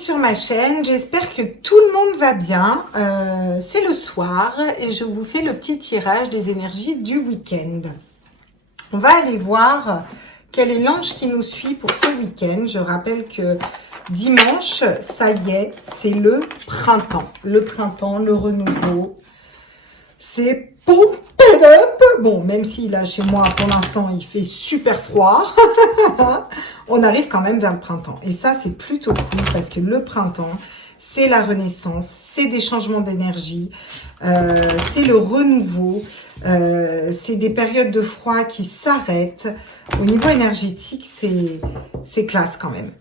sur ma chaîne, j'espère que tout le monde va bien. C'est le soir et je vous fais le petit tirage des énergies du week-end. On va aller voir quel est l'ange qui nous suit pour ce week-end. Je rappelle que dimanche, ça y est, c'est le printemps. Le printemps, le renouveau. C'est pump it up. Bon, même si là, chez moi, pour l'instant, il fait super froid. On arrive quand même vers le printemps. Et ça, c'est plutôt cool parce que le printemps, c'est la renaissance, c'est des changements d'énergie, c'est le renouveau, c'est des périodes de froid qui s'arrêtent. Au niveau énergétique, c'est classe quand même.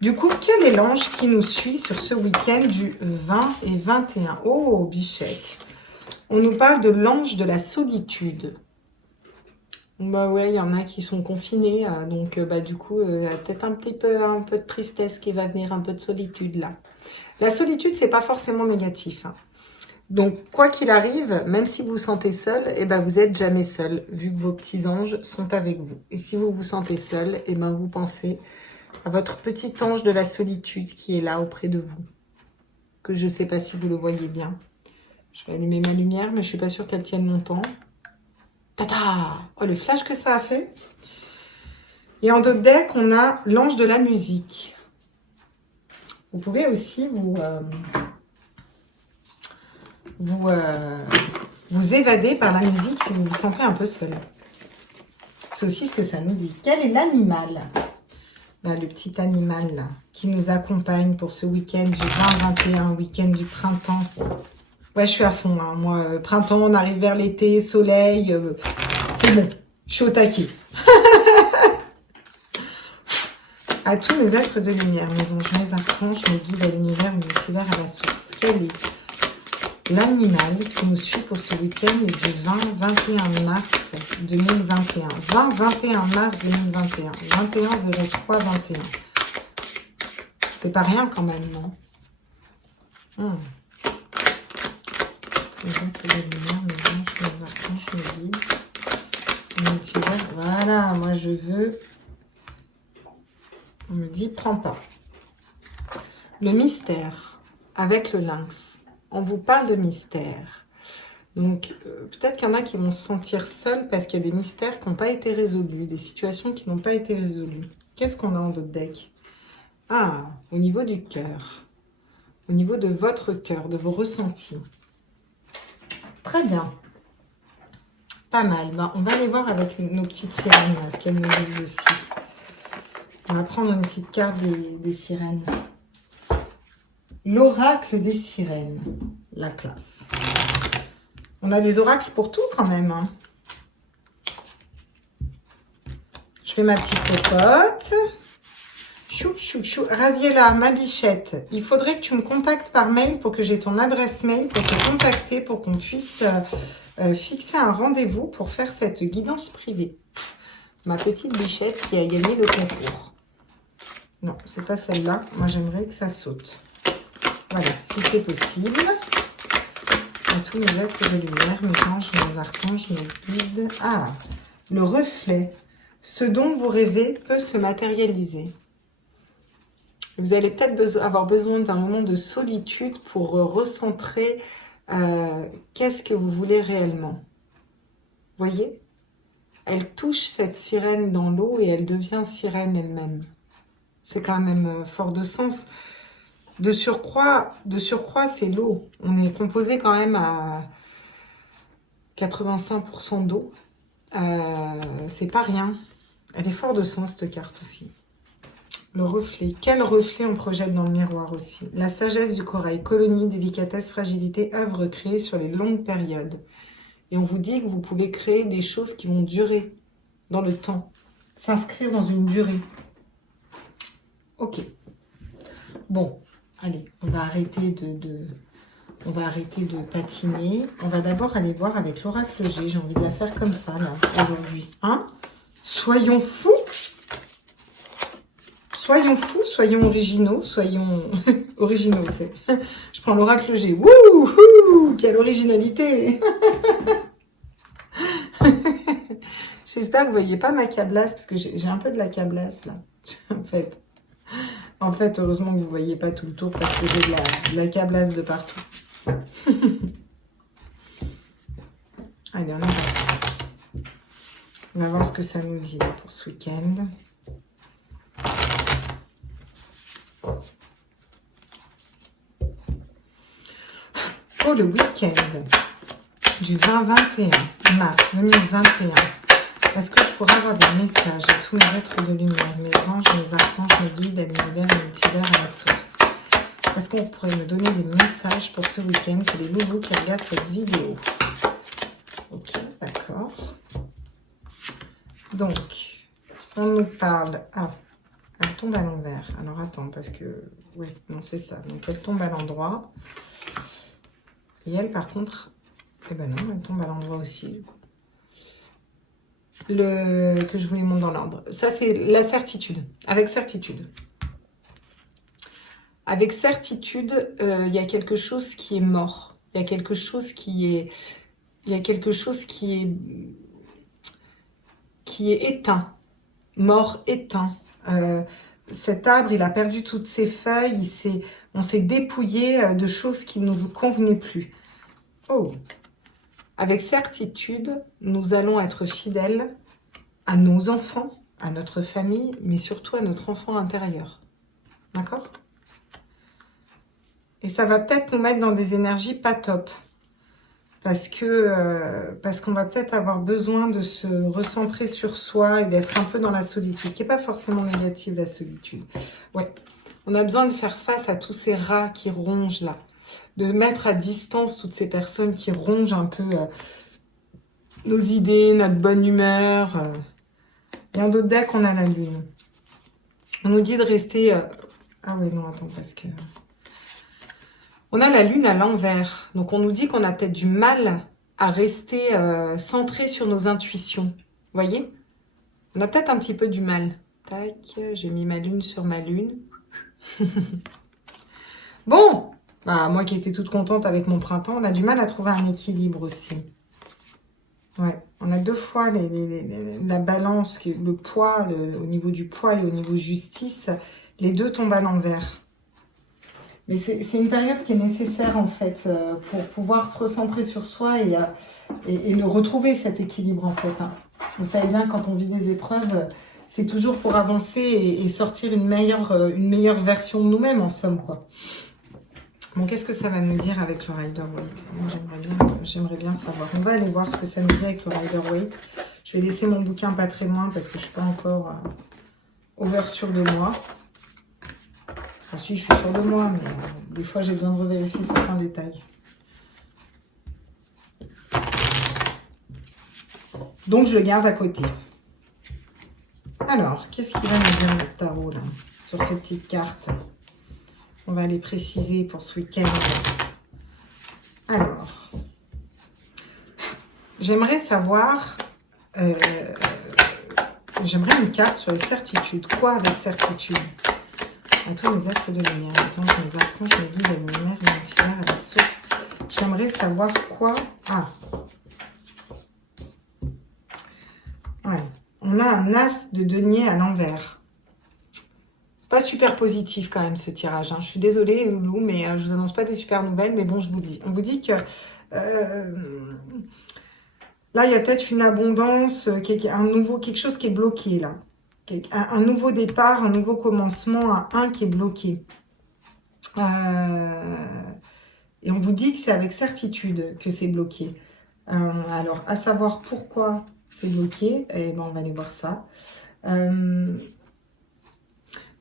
Du coup, quel est l'ange qui nous suit sur ce week-end du 20 et 21? Oh, bichette. On nous parle de l'ange de la solitude. Bah ouais, il y en a qui sont confinés, donc du coup, il y a peut-être un peu de tristesse qui va venir, un peu de solitude là. La solitude, c'est pas forcément négatif. Donc, quoi qu'il arrive, même si vous vous sentez seul, vous n'êtes jamais seul, vu que vos petits anges sont avec vous. Et si vous vous sentez seul, vous pensez à votre petit ange de la solitude qui est là auprès de vous. Que je ne sais pas si vous le voyez bien. Je vais allumer ma lumière, mais je suis pas sûre qu'elle tienne longtemps. Tata! Oh, le flash que ça a fait! Et en d'autres decks, on a l'ange de la musique. Vous pouvez aussi vous évader par la musique si vous vous sentez un peu seul. C'est aussi ce que ça nous dit. Quel est l'animal? Là, le petit animal là, qui nous accompagne pour ce week-end du 20-21, week-end du printemps. Ouais, je suis à fond. Moi, printemps, on arrive vers l'été, soleil. C'est bon, je suis au taquet. À tous mes êtres de lumière, mes anges, mes archanges, mes guides à l'univers, mes multivers à la source. Quel est l'animal qui nous suit pour ce week-end du 20-21 mars 2021? 20-21 mars 2021. 21-03-21. C'est pas rien quand même, non? Les êtres de lumière, mes anges, mes archanges, mes guides. Mes multivers. Voilà, moi je veux... On me dit, prends pas. Le mystère, avec le lynx. On vous parle de mystère. Donc, peut-être qu'il y en a qui vont se sentir seuls parce qu'il y a des mystères qui n'ont pas été résolus, des situations qui n'ont pas été résolues. Qu'est-ce qu'on a en d'autres decks? Ah, au niveau du cœur. Au niveau de votre cœur, de vos ressentis. Très bien. Pas mal. On va aller voir avec nos petites sirènes, là, ce qu'elles nous disent aussi. On va prendre une petite carte des sirènes. L'oracle des sirènes. La classe. On a des oracles pour tout quand même. Je fais ma petite popote. Chou, chou, chou. Raziella, ma bichette, il faudrait que tu me contactes par mail pour que j'ai ton adresse mail pour te contacter, pour qu'on puisse fixer un rendez-vous pour faire cette guidance privée. Ma petite bichette qui a gagné le concours. Non, c'est pas celle-là. Moi, j'aimerais que ça saute. Voilà, si c'est possible. À tous mes êtres de lumière, mes anges, mes archanges, mes guides. Ah, le reflet. Ce dont vous rêvez peut se matérialiser. Vous allez peut-être avoir besoin d'un moment de solitude pour recentrer qu'est-ce que vous voulez réellement. Voyez? Elle touche cette sirène dans l'eau et elle devient sirène elle-même. C'est quand même fort de sens. De surcroît, c'est l'eau. On est composé quand même à 85% d'eau. C'est pas rien. Elle est fort de sens, cette carte aussi. Le reflet. Quel reflet on projette dans le miroir aussi? La sagesse du corail. Colonie, délicatesse, fragilité, œuvre créée sur les longues périodes. Et on vous dit que vous pouvez créer des choses qui vont durer dans le temps. S'inscrire dans une durée. Ok. Bon, allez, on va arrêter de patiner. On va d'abord aller voir avec l'oracle G. J'ai envie de la faire comme ça, là, aujourd'hui. Hein? Soyons fous. Soyons fous, soyons originaux, soyons originaux, tu sais. Je prends l'oracle G. Wouhou, quelle originalité. J'espère que vous ne voyez pas ma cablasse, parce que j'ai un peu de la cablasse, là, en fait. En fait, heureusement que vous ne voyez pas tout le tour parce que j'ai de la câblasse de partout. Allez, on est parti. On va voir ce que ça nous dit là pour ce week-end. Pour le week-end du 20-21 mars 2021, est-ce que je pourrais avoir des messages à tous mes êtres de lumière, mes anges, mes archanges, mes guides, à l'univers, à l'univers, à la source? Est-ce qu'on pourrait me donner des messages pour ce week-end pour les nouveaux qui regardent cette vidéo? Ok, d'accord. Donc, on nous parle... Ah, elle tombe à l'envers. Alors, attends, parce que... Oui, non, c'est ça. Donc, elle tombe à l'endroit. Et elle, par contre... Eh ben non, elle tombe à l'endroit aussi. Que je vous les montre dans l'ordre. Ça, c'est la certitude. Avec certitude. Avec certitude, il y a quelque chose qui est mort. Il y a quelque chose qui est... Il y a quelque chose qui est éteint. Mort, éteint. Cet arbre, il a perdu toutes ses feuilles. On s'est dépouillé de choses qui ne nous convenaient plus. Oh! Avec certitude, nous allons être fidèles à nos enfants, à notre famille, mais surtout à notre enfant intérieur. D'accord? Et ça va peut-être nous mettre dans des énergies pas top. Parce qu'on va peut-être avoir besoin de se recentrer sur soi et d'être un peu dans la solitude, qui n'est pas forcément négative, la solitude. Ouais. On a besoin de faire face à tous ces rats qui rongent là. De mettre à distance toutes ces personnes qui rongent un peu nos idées, notre bonne humeur. Et en d'autres decks, on a la lune. On nous dit de rester... Ah oui, non, attends, parce que... On a la lune à l'envers. Donc, on nous dit qu'on a peut-être du mal à rester centré sur nos intuitions. Vous voyez? On a peut-être un petit peu du mal. Tac, j'ai mis ma lune sur ma lune. Bon, bah, moi qui étais toute contente avec mon printemps, on a du mal à trouver un équilibre aussi. Ouais, on a deux fois la balance, le poids, au niveau du poids et au niveau justice, les deux tombent à l'envers. Mais c'est une période qui est nécessaire en fait pour pouvoir se recentrer sur soi et le retrouver cet équilibre en fait. Hein. Vous savez bien, quand on vit des épreuves, c'est toujours pour avancer et sortir une meilleure version de nous-mêmes en somme quoi. Bon, qu'est-ce que ça va nous dire avec le Rider-Waite? J'aimerais bien savoir. On va aller voir ce que ça nous dit avec le Rider-Waite. Je vais laisser mon bouquin pas très loin parce que je ne suis pas encore over sûre de moi. Enfin, si, je suis sûre de moi, mais des fois, j'ai besoin de revérifier certains détails. Donc, je le garde à côté. Alors, qu'est-ce qu'il va nous dire le tarot, là, sur ces petites cartes? On va les préciser pour ce week-end. Alors, j'aimerais savoir... j'aimerais une carte sur les certitudes. Quoi avec certitude? À tous mes êtres de lumière, les anges, mes archanges, mes guides, à l'univers, à l'univers, à la source. J'aimerais savoir quoi... Ah. Ouais. On a un as de denier à l'envers. Pas super positif quand même ce tirage. Hein. Je suis désolée, Loulou, mais je vous annonce pas des super nouvelles. Mais bon, je vous le dis. On vous dit que là, il y a peut-être une abondance, quelque chose qui est bloqué là. Un nouveau départ, un nouveau commencement, un qui est bloqué. Et on vous dit que c'est avec certitude que c'est bloqué. Alors, à savoir pourquoi c'est bloqué, eh ben, on va aller voir ça.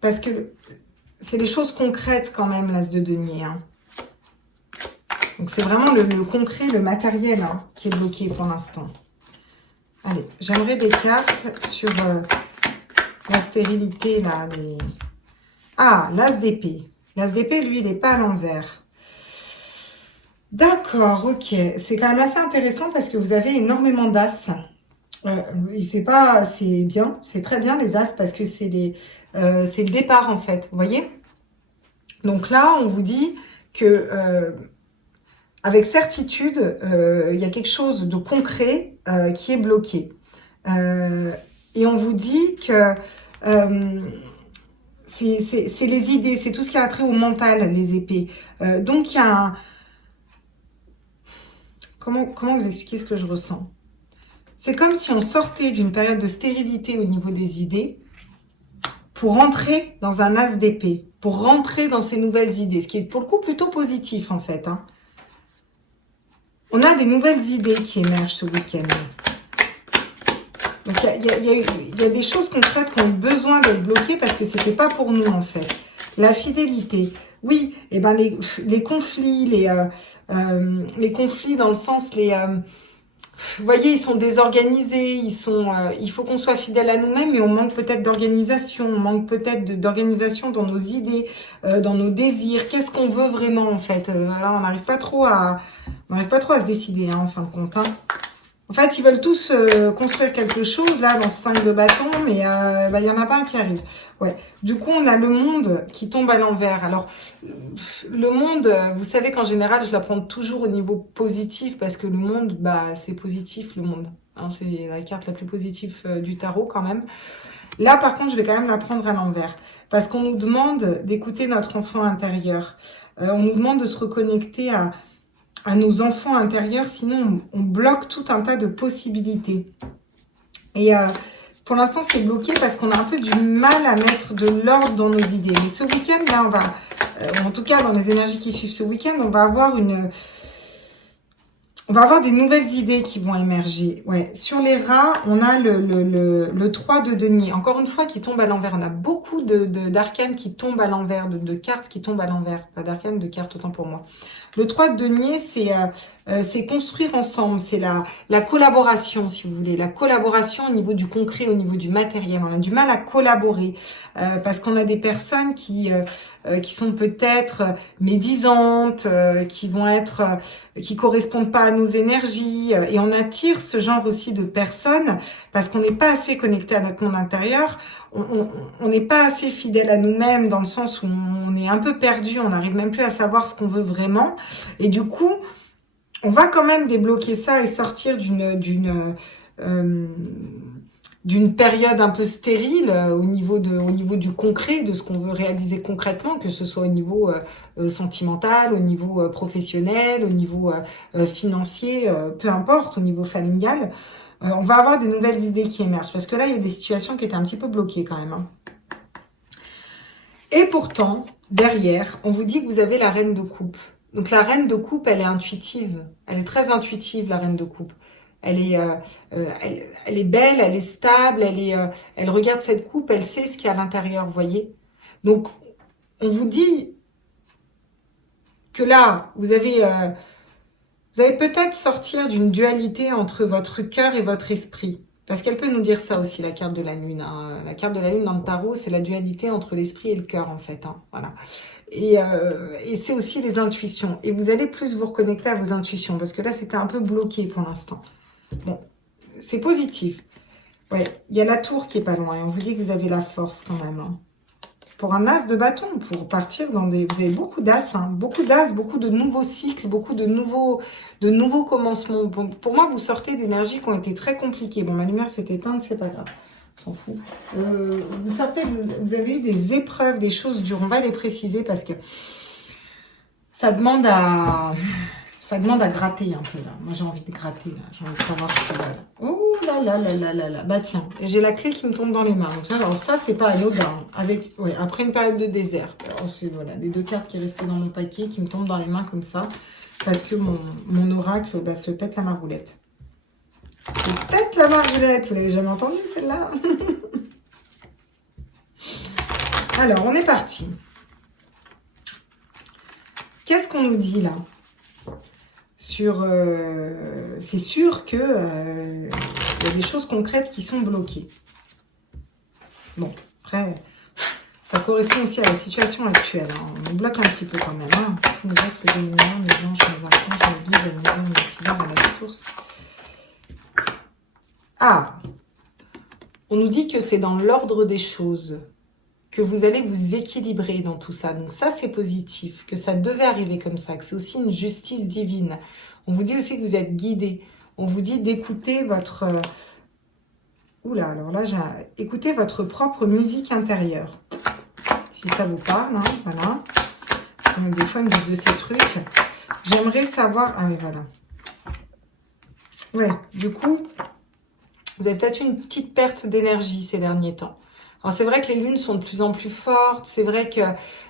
Parce que c'est les choses concrètes quand même, l'as de denier. Hein. Donc, c'est vraiment le concret, le matériel hein, qui est bloqué pour l'instant. Allez, j'aimerais des cartes sur... la stérilité, là. Ah, l'as d'épée. L'as d'épée, lui, il n'est pas à l'envers. D'accord, ok. C'est quand même assez intéressant parce que vous avez énormément d'as. C'est bien, c'est très bien les as parce que c'est le départ, en fait. Vous voyez? Donc là, on vous dit que avec certitude, il y a quelque chose de concret qui est bloqué. Et on vous dit que c'est les idées, c'est tout ce qui a trait au mental, les épées. Donc, il y a un... Comment vous expliquer ce que je ressens? C'est comme si on sortait d'une période de stérilité au niveau des idées pour rentrer dans un as d'épée, pour rentrer dans ces nouvelles idées, ce qui est pour le coup plutôt positif en fait. Hein. On a des nouvelles idées qui émergent ce week-end. Donc il y a des choses concrètes qui ont besoin d'être bloquées parce que c'était pas pour nous en fait. La fidélité, oui, et ben les conflits, les conflits dans le sens vous voyez, ils sont désorganisés, il faut qu'on soit fidèle à nous-mêmes, mais on manque peut-être d'organisation, on manque peut-être d'organisation dans nos idées, dans nos désirs. Qu'est-ce qu'on veut vraiment en fait? Alors on n'arrive pas trop à se décider hein, en fin de compte. Hein. En fait, ils veulent tous construire quelque chose là dans ce 5 de bâton, mais il y en a pas un qui arrive. Ouais. Du coup, on a le monde qui tombe à l'envers. Alors, le monde, vous savez qu'en général, je la prends toujours au niveau positif parce que le monde, c'est positif le monde. Hein, c'est la carte la plus positive du tarot quand même. Là, par contre, je vais quand même la prendre à l'envers parce qu'on nous demande d'écouter notre enfant intérieur. On nous demande de se reconnecter à nos enfants intérieurs, sinon on bloque tout un tas de possibilités. Et pour l'instant, c'est bloqué parce qu'on a un peu du mal à mettre de l'ordre dans nos idées. Mais ce week-end, là, on va, en tout cas dans les énergies qui suivent ce week-end, on va avoir des nouvelles idées qui vont émerger. Ouais. Sur les rats, on a le 3 de denier. Encore une fois, qui tombe à l'envers. On a beaucoup d'arcanes qui tombent à l'envers, de cartes qui tombent à l'envers. Pas d'arcanes, de cartes, autant pour moi. Le 3 de denier, c'est construire ensemble. C'est la collaboration, si vous voulez. La collaboration au niveau du concret, au niveau du matériel. On a du mal à collaborer parce qu'on a des personnes qui sont peut-être médisantes, qui correspondent pas à nos énergies, et on attire ce genre aussi de personnes parce qu'on n'est pas assez connecté à notre monde intérieur, on n'est pas assez fidèle à nous-mêmes dans le sens où on est un peu perdu, on n'arrive même plus à savoir ce qu'on veut vraiment, et du coup, on va quand même débloquer ça et sortir d'une période un peu stérile au niveau du concret, de ce qu'on veut réaliser concrètement, que ce soit au niveau sentimental, au niveau professionnel, au niveau financier, peu importe, au niveau familial. On va avoir des nouvelles idées qui émergent, parce que là, il y a des situations qui étaient un petit peu bloquées quand même. Hein. Et pourtant, derrière, on vous dit que vous avez la reine de coupe. Donc la reine de coupe, elle est intuitive. Elle est très intuitive, la reine de coupe. Elle est belle, elle est stable, elle regarde cette coupe, elle sait ce qu'il y a à l'intérieur, vous voyez. Donc, on vous dit que là, vous allez peut-être sortir d'une dualité entre votre cœur et votre esprit. Parce qu'elle peut nous dire ça aussi, la carte de la lune. Hein. La carte de la lune dans le tarot, c'est la dualité entre l'esprit et le cœur, en fait. Hein. Voilà. Et c'est aussi les intuitions. Et vous allez plus vous reconnecter à vos intuitions, parce que là, c'était un peu bloqué pour l'instant. Bon, c'est positif. Ouais, il y a la tour qui est pas loin. On vous dit que vous avez la force quand même. Hein. Pour un as de bâton, pour partir dans des... Vous avez beaucoup d'as, hein, beaucoup d'as, beaucoup de nouveaux cycles, beaucoup de nouveaux commencements. Bon, pour moi, vous sortez d'énergies qui ont été très compliquées. Bon, ma lumière s'est éteinte, c'est pas grave. On s'en fout. Vous avez eu des épreuves, des choses dures. On va les préciser parce que ça demande à gratter un peu, là. Moi, j'ai envie de gratter, là. J'ai envie de savoir ce qu'il y a, là. Oh là là là là là là. Bah, tiens. Et j'ai la clé qui me tombe dans les mains. Donc, ça, c'est pas anodin. Après une période de désert. Alors, c'est, voilà, les 2 cartes qui restaient dans mon paquet, qui me tombent dans les mains comme ça. Parce que mon oracle, se pète la margoulette. Se pète la margoulette. Vous l'avez jamais entendu, celle-là? Alors, on est parti. Qu'est-ce qu'on nous dit, là? C'est sûr que y a des choses concrètes qui sont bloquées. Bon, après, ça correspond aussi à la situation actuelle. Hein. On nous bloque un petit peu quand même. Hein. Tous les êtres dominants, les anges, les archanges, les guides, les maisons, les activeurs à la source. Ah, on nous dit que c'est dans l'ordre des choses que vous allez vous équilibrer dans tout ça. Donc ça, c'est positif, que ça devait arriver comme ça, que c'est aussi une justice divine. On vous dit aussi que vous êtes guidé. On vous dit d'écouter votre... Oula, alors là, écoutez votre propre musique intérieure. si ça vous parle, hein, voilà. Donc, des fois, ils me disent de ces trucs. J'aimerais savoir... Ah oui, voilà. Ouais, du coup, vous avez peut-être une petite perte d'énergie ces derniers temps. Alors, c'est vrai que les lunes sont de plus en plus fortes. C'est vrai que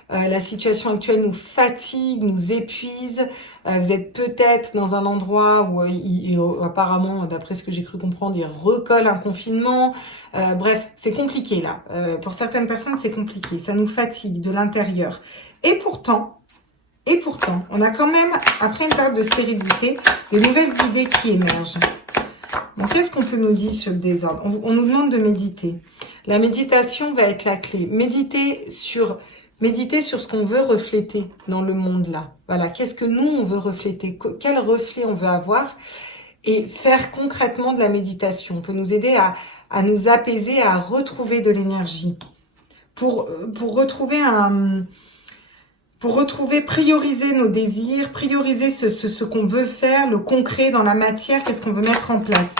la situation actuelle nous fatigue, nous épuise. Vous êtes peut-être dans un endroit où apparemment, d'après ce que j'ai cru comprendre, il recolle un confinement. Bref, c'est compliqué là. Pour certaines personnes, c'est compliqué. Ça nous fatigue de l'intérieur. Et pourtant, on a quand même, après une période de stérilité, des nouvelles idées qui émergent. Donc, qu'est-ce qu'on peut nous dire sur le désordre? On nous demande de méditer. La méditation va être la clé. Méditer sur ce qu'on veut refléter dans le monde là. Voilà, qu'est-ce que nous, on veut refléter? Quel reflet on veut avoir? Et faire concrètement de la méditation. On peut nous aider à nous apaiser, à retrouver de l'énergie. Pour retrouver, prioriser nos désirs, prioriser ce qu'on veut faire, le concret dans la matière, qu'est-ce qu'on veut mettre en place.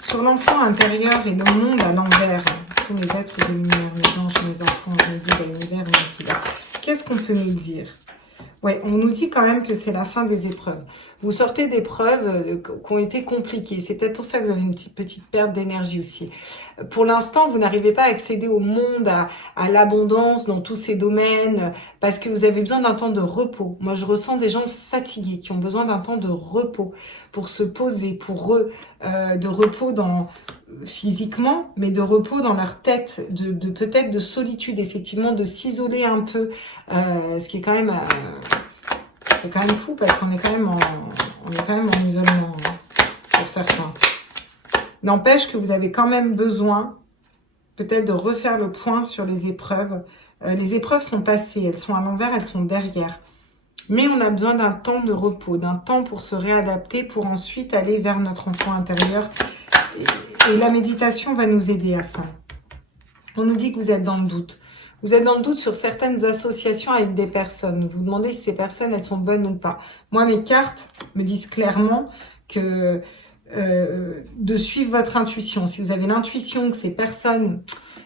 Sur l'enfant intérieur et le monde à l'envers, tous les êtres de lumière, les anges, les archanges, les guides de l'univers, qu'est-ce qu'on peut nous dire? Ouais, on nous dit quand même que c'est la fin des épreuves. Vous sortez d'épreuves qui ont été compliquées. C'est peut-être pour ça que vous avez une petite perte d'énergie aussi. Pour l'instant, vous n'arrivez pas à accéder au monde, à l'abondance dans tous ces domaines, parce que vous avez besoin d'un temps de repos. Moi, je ressens des gens fatigués qui ont besoin d'un temps de repos pour se poser, de repos physiquement, mais de repos dans leur tête, peut-être de solitude, effectivement, de s'isoler un peu, ce qui est quand même... c'est quand même fou parce qu'on est quand même en isolement pour certains. N'empêche que vous avez quand même besoin peut-être de refaire le point sur les épreuves. Les épreuves sont passées, elles sont à l'envers, elles sont derrière. Mais on a besoin d'un temps de repos, d'un temps pour se réadapter, pour ensuite aller vers notre enfant intérieur. Et la méditation va nous aider à ça. On nous dit que vous êtes dans le doute. Vous êtes dans le doute sur certaines associations avec des personnes. Vous vous demandez si ces personnes, elles sont bonnes ou pas. Moi, mes cartes me disent clairement que de suivre votre intuition. Si vous avez l'intuition que ces personnes,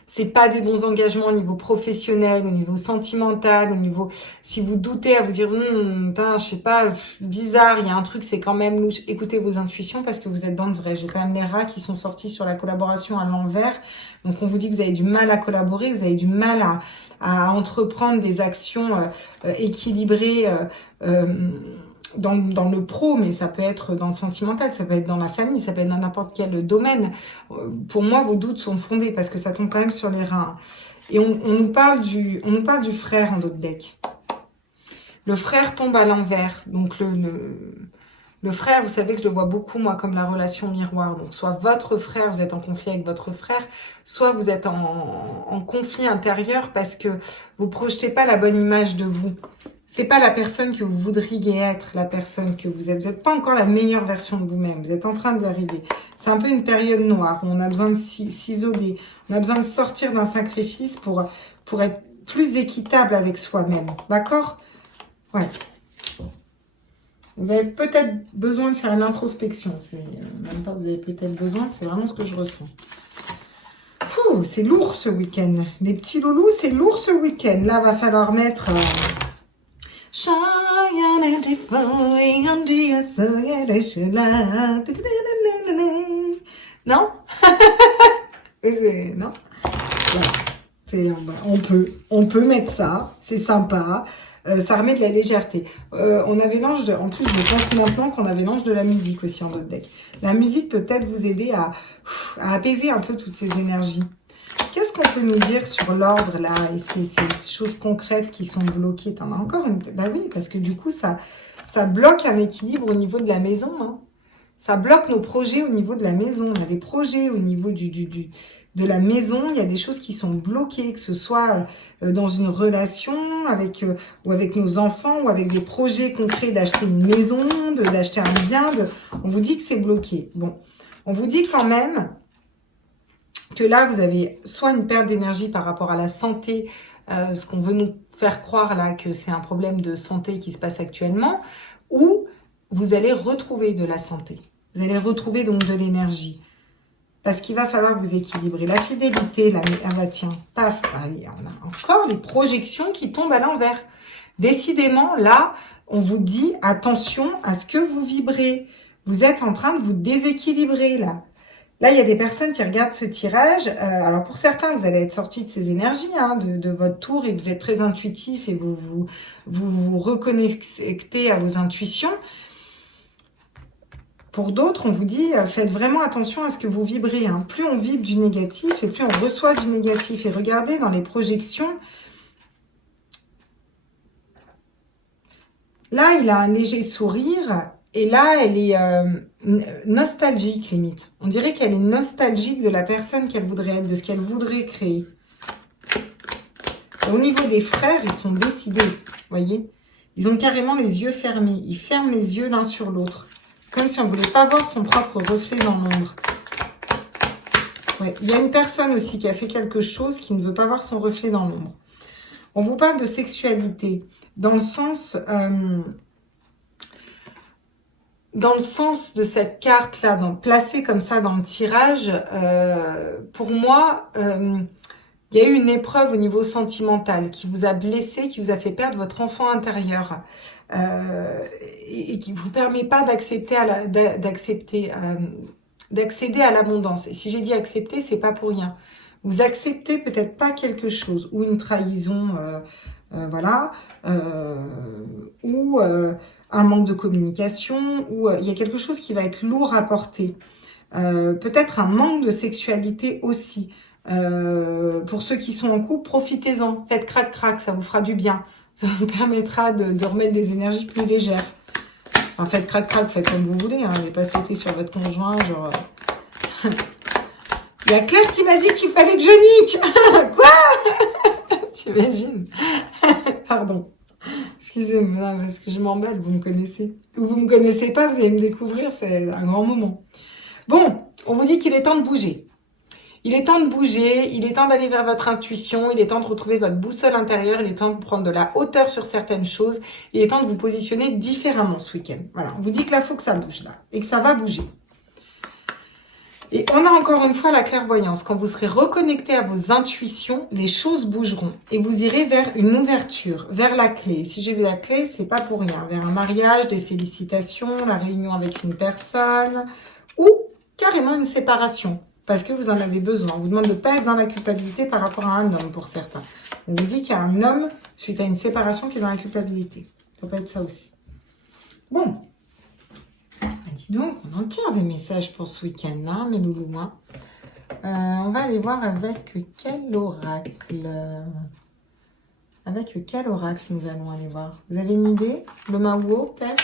c'est pas des bons engagements au niveau professionnel, au niveau sentimental, au niveau... Si vous doutez à vous dire, je sais pas, bizarre, il y a un truc, c'est quand même louche. Écoutez vos intuitions parce que vous êtes dans le vrai. J'ai quand même les rats qui sont sortis sur la collaboration à l'envers. Donc, on vous dit que vous avez du mal à collaborer, vous avez du mal à entreprendre des actions équilibrées dans le pro, mais ça peut être dans le sentimental, ça peut être dans la famille, ça peut être dans n'importe quel domaine. Pour moi, vos doutes sont fondés parce que ça tombe quand même sur les reins. Et on nous parle du frère en d'autres decks. Le frère tombe à l'envers. Donc, le frère, vous savez que je le vois beaucoup, moi, comme la relation miroir. Donc, soit votre frère, vous êtes en conflit avec votre frère, soit vous êtes en conflit intérieur parce que vous projetez pas la bonne image de vous. C'est pas la personne que vous voudriez être, la personne que vous êtes. Vous n'êtes pas encore la meilleure version de vous-même. Vous êtes en train d'y arriver. C'est un peu une période noire où on a besoin de s'isoler. On a besoin de sortir d'un sacrifice pour être plus équitable avec soi-même. D'accord? Ouais. Vous avez peut-être besoin de faire une introspection. C'est même pas vous avez peut-être besoin, c'est vraiment ce que je ressens. C'est lourd ce week-end. Les petits loulous, c'est lourd ce week-end. Là, va falloir mettre... Non? Non? Voilà. On peut mettre ça. C'est sympa. Ça remet de la légèreté. On avait l'ange de... En plus, je pense maintenant qu'on avait l'ange de la musique aussi en notre deck. La musique peut peut-être vous aider à apaiser un peu toutes ces énergies. Qu'est-ce qu'on peut nous dire sur l'ordre, là, et ces choses concrètes qui sont bloquées? T'en as encore une? Bah oui, parce que du coup, ça bloque un équilibre au niveau de la maison. Hein. Ça bloque nos projets au niveau de la maison. On a des projets au niveau de la maison. Il y a des choses qui sont bloquées, que ce soit dans une relation ou avec nos enfants, ou avec des projets concrets d'acheter une maison, d'acheter un bien. On vous dit que c'est bloqué. Bon, on vous dit quand même... que là, vous avez soit une perte d'énergie par rapport à la santé, ce qu'on veut nous faire croire là, que c'est un problème de santé qui se passe actuellement, ou vous allez retrouver de la santé. Vous allez retrouver donc de l'énergie. Parce qu'il va falloir vous équilibrer. La fidélité, là, ah bah tiens, paf, allez, on a encore les projections qui tombent à l'envers. Décidément, là, on vous dit attention à ce que vous vibrez. Vous êtes en train de vous déséquilibrer, là. Là, il y a des personnes qui regardent ce tirage. Alors, pour certains, vous allez être sortis de ces énergies, hein, de votre tour, et vous êtes très intuitif et vous reconnectez à vos intuitions. Pour d'autres, on vous dit, faites vraiment attention à ce que vous vibrez. Hein. Plus on vibre du négatif et plus on reçoit du négatif. Et regardez dans les projections, là, il a un léger sourire. Et là, elle est nostalgique, limite. On dirait qu'elle est nostalgique de la personne qu'elle voudrait être, de ce qu'elle voudrait créer. Et au niveau des frères, ils sont décidés, vous voyez. Ils ont carrément les yeux fermés. Ils ferment les yeux l'un sur l'autre. Comme si on ne voulait pas voir son propre reflet dans l'ombre. Ouais. Il y a une personne aussi qui a fait quelque chose qui ne veut pas voir son reflet dans l'ombre. On vous parle de sexualité. Dans le sens de cette carte-là, placée comme ça dans le tirage, pour moi, il y a eu une épreuve au niveau sentimental qui vous a blessé, qui vous a fait perdre votre enfant intérieur. Et qui ne vous permet pas d'accéder à l'abondance. Et si j'ai dit accepter, c'est pas pour rien. Vous acceptez peut-être pas quelque chose, ou une trahison, voilà, ou un manque de communication, ou il y a quelque chose qui va être lourd à porter. Peut-être un manque de sexualité aussi. Pour ceux qui sont en couple, profitez-en, faites crac-crac, ça vous fera du bien. Ça vous permettra de remettre des énergies plus légères. Enfin, faites crac-crac, faites comme vous voulez. N'allez pas sauter sur votre conjoint, genre... Il y a Claire qui m'a dit qu'il fallait que je nique. Quoi? T'imagines? Pardon. Excusez-moi, parce que je m'emballe, vous me connaissez. Ou vous me connaissez pas, vous allez me découvrir, c'est un grand moment. Bon, on vous dit qu'il est temps de bouger. Il est temps de bouger, il est temps d'aller vers votre intuition, il est temps de retrouver votre boussole intérieure, il est temps de prendre de la hauteur sur certaines choses, il est temps de vous positionner différemment ce week-end. Voilà, on vous dit que là, il faut que ça bouge, là, et que ça va bouger. Et on a encore une fois la clairvoyance. Quand vous serez reconnecté à vos intuitions, les choses bougeront. Et vous irez vers une ouverture, vers la clé. Si j'ai vu la clé, c'est pas pour rien. Vers un mariage, des félicitations, la réunion avec une personne, ou carrément une séparation. Parce que vous en avez besoin. On vous demande de ne pas être dans la culpabilité par rapport à un homme pour certains. On vous dit qu'il y a un homme, suite à une séparation, qui est dans la culpabilité. Ça peut être ça aussi. Bon. Dis donc, on en tire des messages pour ce week-end, hein, mes loulous. Hein. On va aller voir avec quel oracle. Avec quel oracle nous allons aller voir. Vous avez une idée? Le Mao, peut-être?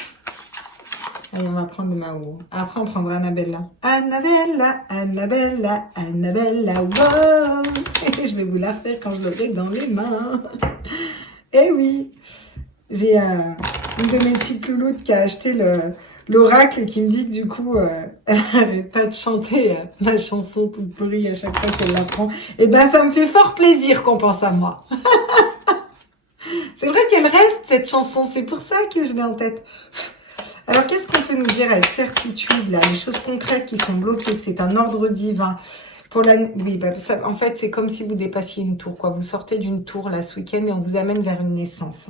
Allez, on va prendre le Mao. Après, on prendra Annabella. Annabella, Annabella, Annabella, wow. Je vais vous la faire quand je l'aurai dans les mains. Eh oui, j'ai une de mes petites louloutes qui a acheté l'oracle et qui me dit que du coup, elle n'arrête pas de chanter ma chanson toute pourrie à chaque fois qu'elle la prend. Et ben, ça me fait fort plaisir qu'on pense à moi. C'est vrai qu'elle reste, cette chanson. C'est pour ça que je l'ai en tête. Alors, qu'est-ce qu'on peut nous dire avec certitude, là, les choses concrètes qui sont bloquées, que c'est un ordre divin pour la... Oui, bah, ça, en fait, c'est comme si vous dépassiez une tour, quoi. Vous sortez d'une tour, là, ce week-end, et on vous amène vers une naissance.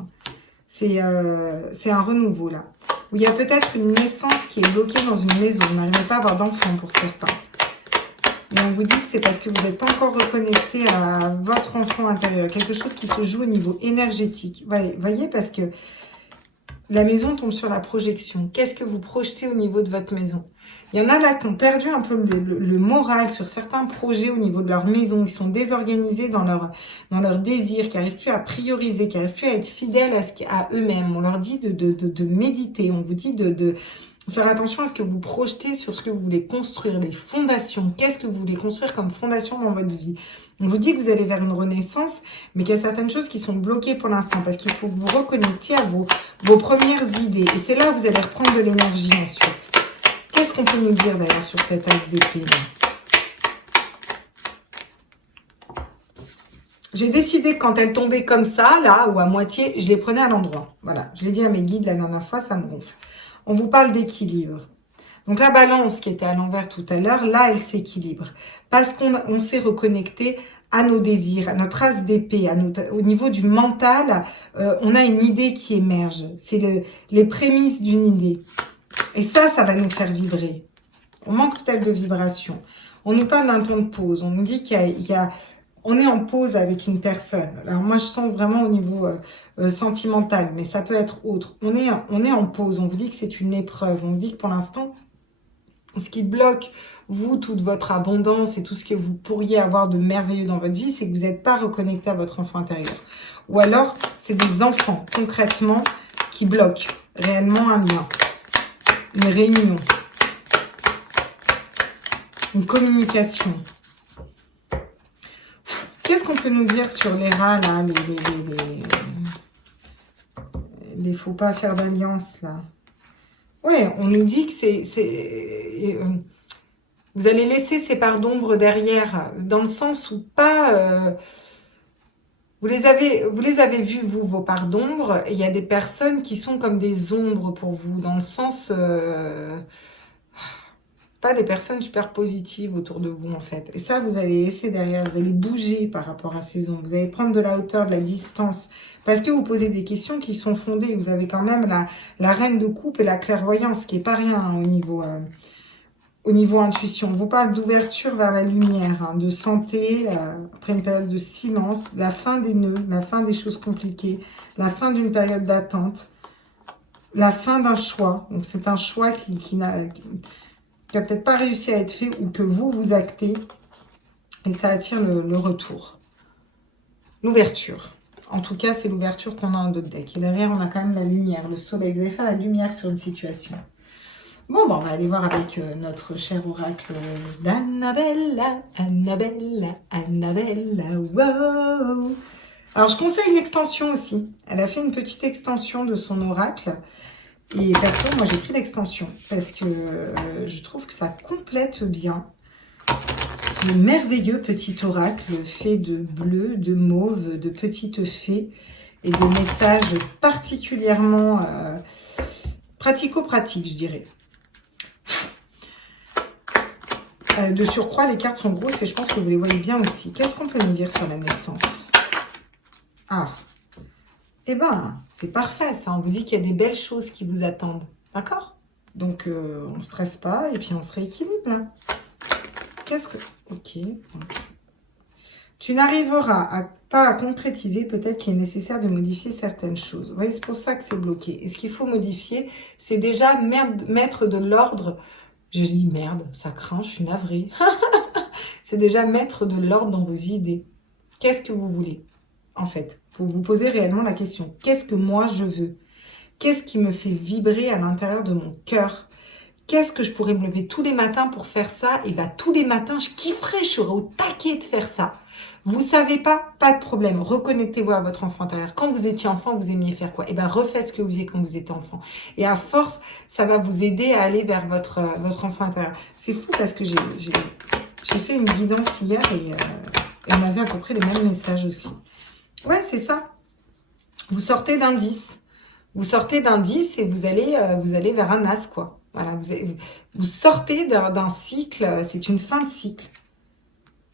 C'est un renouveau, là. Où il y a peut-être une naissance qui est bloquée dans une maison. Vous n'arrivez pas à avoir d'enfant pour certains. Et on vous dit que c'est parce que vous n'êtes pas encore reconnecté à votre enfant intérieur. Quelque chose qui se joue au niveau énergétique. Vous voyez, parce que la maison tombe sur la projection. Qu'est-ce que vous projetez au niveau de votre maison? Il y en a là qui ont perdu un peu le moral sur certains projets au niveau de leur maison. Ils sont désorganisés dans leur désir, qui n'arrivent plus à prioriser, qui n'arrivent plus à être fidèles à eux-mêmes. On leur dit de méditer. On vous dit de faire attention à ce que vous projetez sur ce que vous voulez construire, les fondations. Qu'est-ce que vous voulez construire comme fondation dans votre vie? On vous dit que vous allez vers une renaissance, mais qu'il y a certaines choses qui sont bloquées pour l'instant, parce qu'il faut que vous reconnectiez à vos premières idées. Et c'est là où vous allez reprendre de l'énergie ensuite. Qu'est-ce qu'on peut nous dire d'ailleurs sur cette as d'épée? J'ai décidé que quand elle tombait comme ça, là, ou à moitié, je les prenais à l'endroit. Voilà, je l'ai dit à mes guides la dernière fois, ça me gonfle. On vous parle d'équilibre. Donc la balance qui était à l'envers tout à l'heure, là, elle s'équilibre. Parce qu'on s'est reconnecté à nos désirs, à notre as d'épée, au niveau du mental, on a une idée qui émerge. C'est les prémices d'une idée. Et ça va nous faire vibrer. On manque peut-être de vibration. On nous parle d'un temps de pause. On nous dit on est en pause avec une personne. Alors moi, je sens vraiment au niveau sentimental, mais ça peut être autre. On est en pause. On vous dit que c'est une épreuve. On vous dit que pour l'instant, ce qui bloque, vous, toute votre abondance et tout ce que vous pourriez avoir de merveilleux dans votre vie, c'est que vous n'êtes pas reconnecté à votre enfant intérieur. Ou alors, c'est des enfants, concrètement, qui bloquent réellement un lien, une réunion, une communication. Qu'est-ce qu'on peut nous dire sur les rats, là, les faut pas faire d'alliance, là? Ouais, on nous dit que vous allez laisser ces parts d'ombre derrière, dans le sens où pas... vous les avez vues, vous, vos parts d'ombre, et il y a des personnes qui sont comme des ombres pour vous, dans le sens... pas des personnes super positives autour de vous, en fait. Et ça, vous allez laisser derrière, vous allez bouger par rapport à ces ombres. Vous allez prendre de la hauteur, de la distance, parce que vous posez des questions qui sont fondées. Vous avez quand même la reine de coupe et la clairvoyance, qui est pas rien hein, au niveau intuition. On vous parle d'ouverture vers la lumière, hein, de santé, après une période de silence, la fin des nœuds, la fin des choses compliquées, la fin d'une période d'attente, la fin d'un choix. Donc, c'est un choix qui n'a peut-être pas réussi à être fait ou que vous actez et ça attire le retour. L'ouverture. En tout cas, c'est l'ouverture qu'on a en d'autres decks. Et derrière, on a quand même la lumière, le soleil. Vous allez faire la lumière sur une situation. Bon, on va aller voir avec notre cher oracle d'Annabella. Annabella, wow. Alors, je conseille l'extension aussi. Elle a fait une petite extension de son oracle. Et perso, moi j'ai pris l'extension parce que je trouve que ça complète bien ce merveilleux petit oracle fait de bleu, de mauve, de petites fées et de messages particulièrement pratico-pratiques, je dirais. De surcroît, les cartes sont grosses et je pense que vous les voyez bien aussi. Qu'est-ce qu'on peut nous dire sur la naissance? Ah, eh ben, c'est parfait, ça. On vous dit qu'il y a des belles choses qui vous attendent. D'accord? Donc, on ne stresse pas et puis on se rééquilibre, là. Qu'est-ce que... Ok. Tu n'arriveras pas à concrétiser. Peut-être qu'il est nécessaire de modifier certaines choses. Vous voyez, c'est pour ça que c'est bloqué. Et ce qu'il faut modifier, c'est déjà mettre de l'ordre. Je dis merde, ça craint, je suis navrée. C'est déjà mettre de l'ordre dans vos idées. Qu'est-ce que vous voulez? En fait, il faut vous poser réellement la question. Qu'est-ce que moi je veux? Qu'est-ce qui me fait vibrer à l'intérieur de mon cœur? Qu'est-ce que je pourrais me lever tous les matins pour faire ça? Et bien, tous les matins, je kifferais, je serais au taquet de faire ça. Vous savez pas? Pas de problème. Reconnectez-vous à votre enfant intérieur. Quand vous étiez enfant, vous aimiez faire quoi? Et bien, refaites ce que vous faisiez quand vous étiez enfant. Et à force, ça va vous aider à aller vers votre enfant intérieur. C'est fou parce que j'ai fait une guidance hier et on avait à peu près les mêmes messages aussi. Ouais, c'est ça. Vous sortez d'un 10. Vous sortez d'un 10 et vous allez vers un as, quoi. Voilà, vous sortez d'un cycle, c'est une fin de cycle.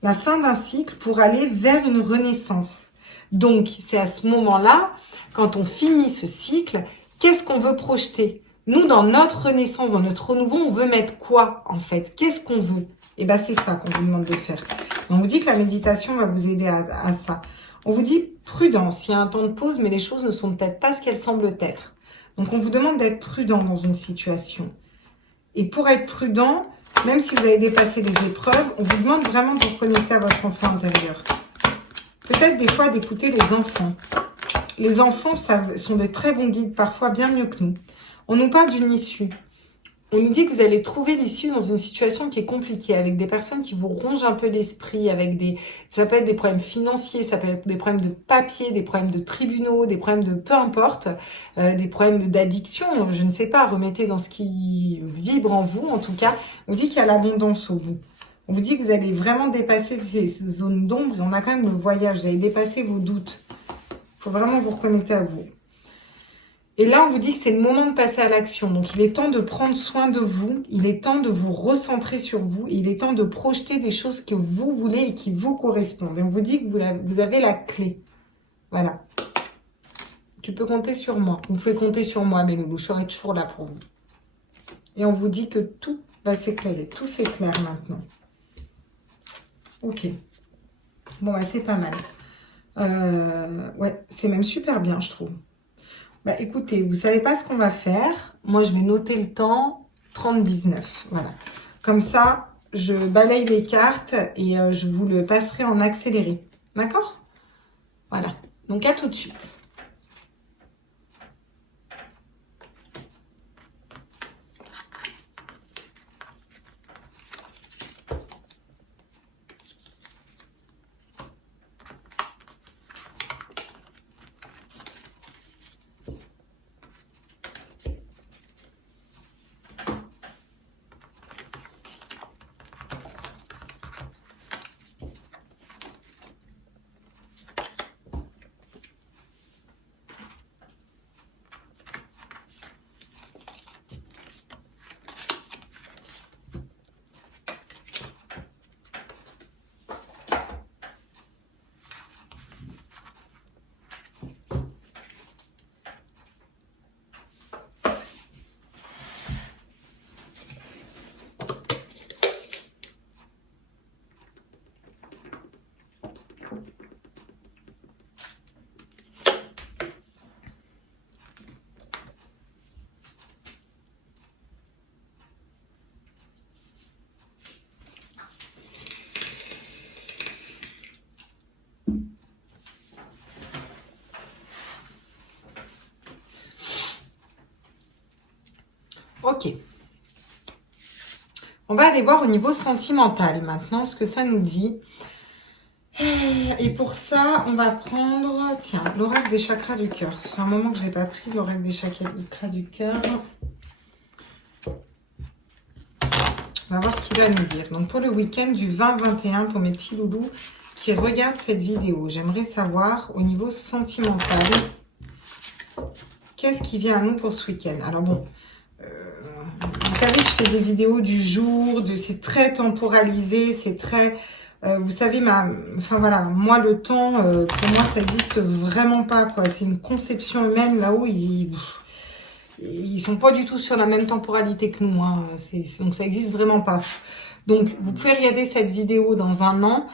La fin d'un cycle pour aller vers une renaissance. Donc, c'est à ce moment-là, quand on finit ce cycle, qu'est-ce qu'on veut projeter? Nous, dans notre renaissance, dans notre renouveau, on veut mettre quoi, en fait? Qu'est-ce qu'on veut? Et bien, c'est ça qu'on vous demande de faire. On vous dit que la méditation va vous aider à ça. On vous dit prudence, il y a un temps de pause, mais les choses ne sont peut-être pas ce qu'elles semblent être. Donc, on vous demande d'être prudent dans une situation. Et pour être prudent, même si vous avez dépassé les épreuves, on vous demande vraiment de vous connecter à votre enfant intérieur. Peut-être des fois d'écouter les enfants. Les enfants sont des très bons guides, parfois bien mieux que nous. On nous parle d'une issue. On nous dit que vous allez trouver l'issue dans une situation qui est compliquée, avec des personnes qui vous rongent un peu l'esprit, ça peut être des problèmes financiers, ça peut être des problèmes de papier, des problèmes de tribunaux, des problèmes de peu importe, des problèmes d'addiction, je ne sais pas, remettez dans ce qui vibre en vous, en tout cas. On vous dit qu'il y a l'abondance au bout. On vous dit que vous allez vraiment dépasser ces zones d'ombre et on a quand même le voyage, vous allez dépasser vos doutes. Il faut vraiment vous reconnecter à vous. Et là, on vous dit que c'est le moment de passer à l'action. Donc, il est temps de prendre soin de vous. Il est temps de vous recentrer sur vous. Il est temps de projeter des choses que vous voulez et qui vous correspondent. Et on vous dit que vous avez la clé. Voilà. Tu peux compter sur moi. Vous pouvez compter sur moi, mes loulous. Je serai toujours là pour vous. Et on vous dit que tout va s'éclairer. Tout s'éclaire maintenant. Ok. Bon, bah, c'est pas mal. Ouais, c'est même super bien, je trouve. Bah, écoutez, vous savez pas ce qu'on va faire. Moi, je vais noter le temps 30-19. Voilà. Comme ça, je balaye les cartes et je vous le passerai en accéléré. D'accord? Voilà. Donc, à tout de suite. Ok. On va aller voir au niveau sentimental maintenant ce que ça nous dit. Et pour ça, on va prendre, tiens, l'oracle des chakras du cœur. Ça fait un moment que je n'ai pas pris l'oracle des chakras du cœur. On va voir ce qu'il va nous dire. Donc, pour le week-end du 20-21, pour mes petits loulous qui regardent cette vidéo, j'aimerais savoir au niveau sentimental, qu'est-ce qui vient à nous pour ce week-end? Alors bon, vous savez que je fais des vidéos du jour, c'est très temporalisé, c'est très... vous savez, enfin voilà, moi le temps, pour moi ça n'existe vraiment pas, quoi. C'est une conception humaine là-haut, ils sont pas du tout sur la même temporalité que nous, hein. Donc ça n'existe vraiment pas. Donc vous pouvez regarder cette vidéo dans un an.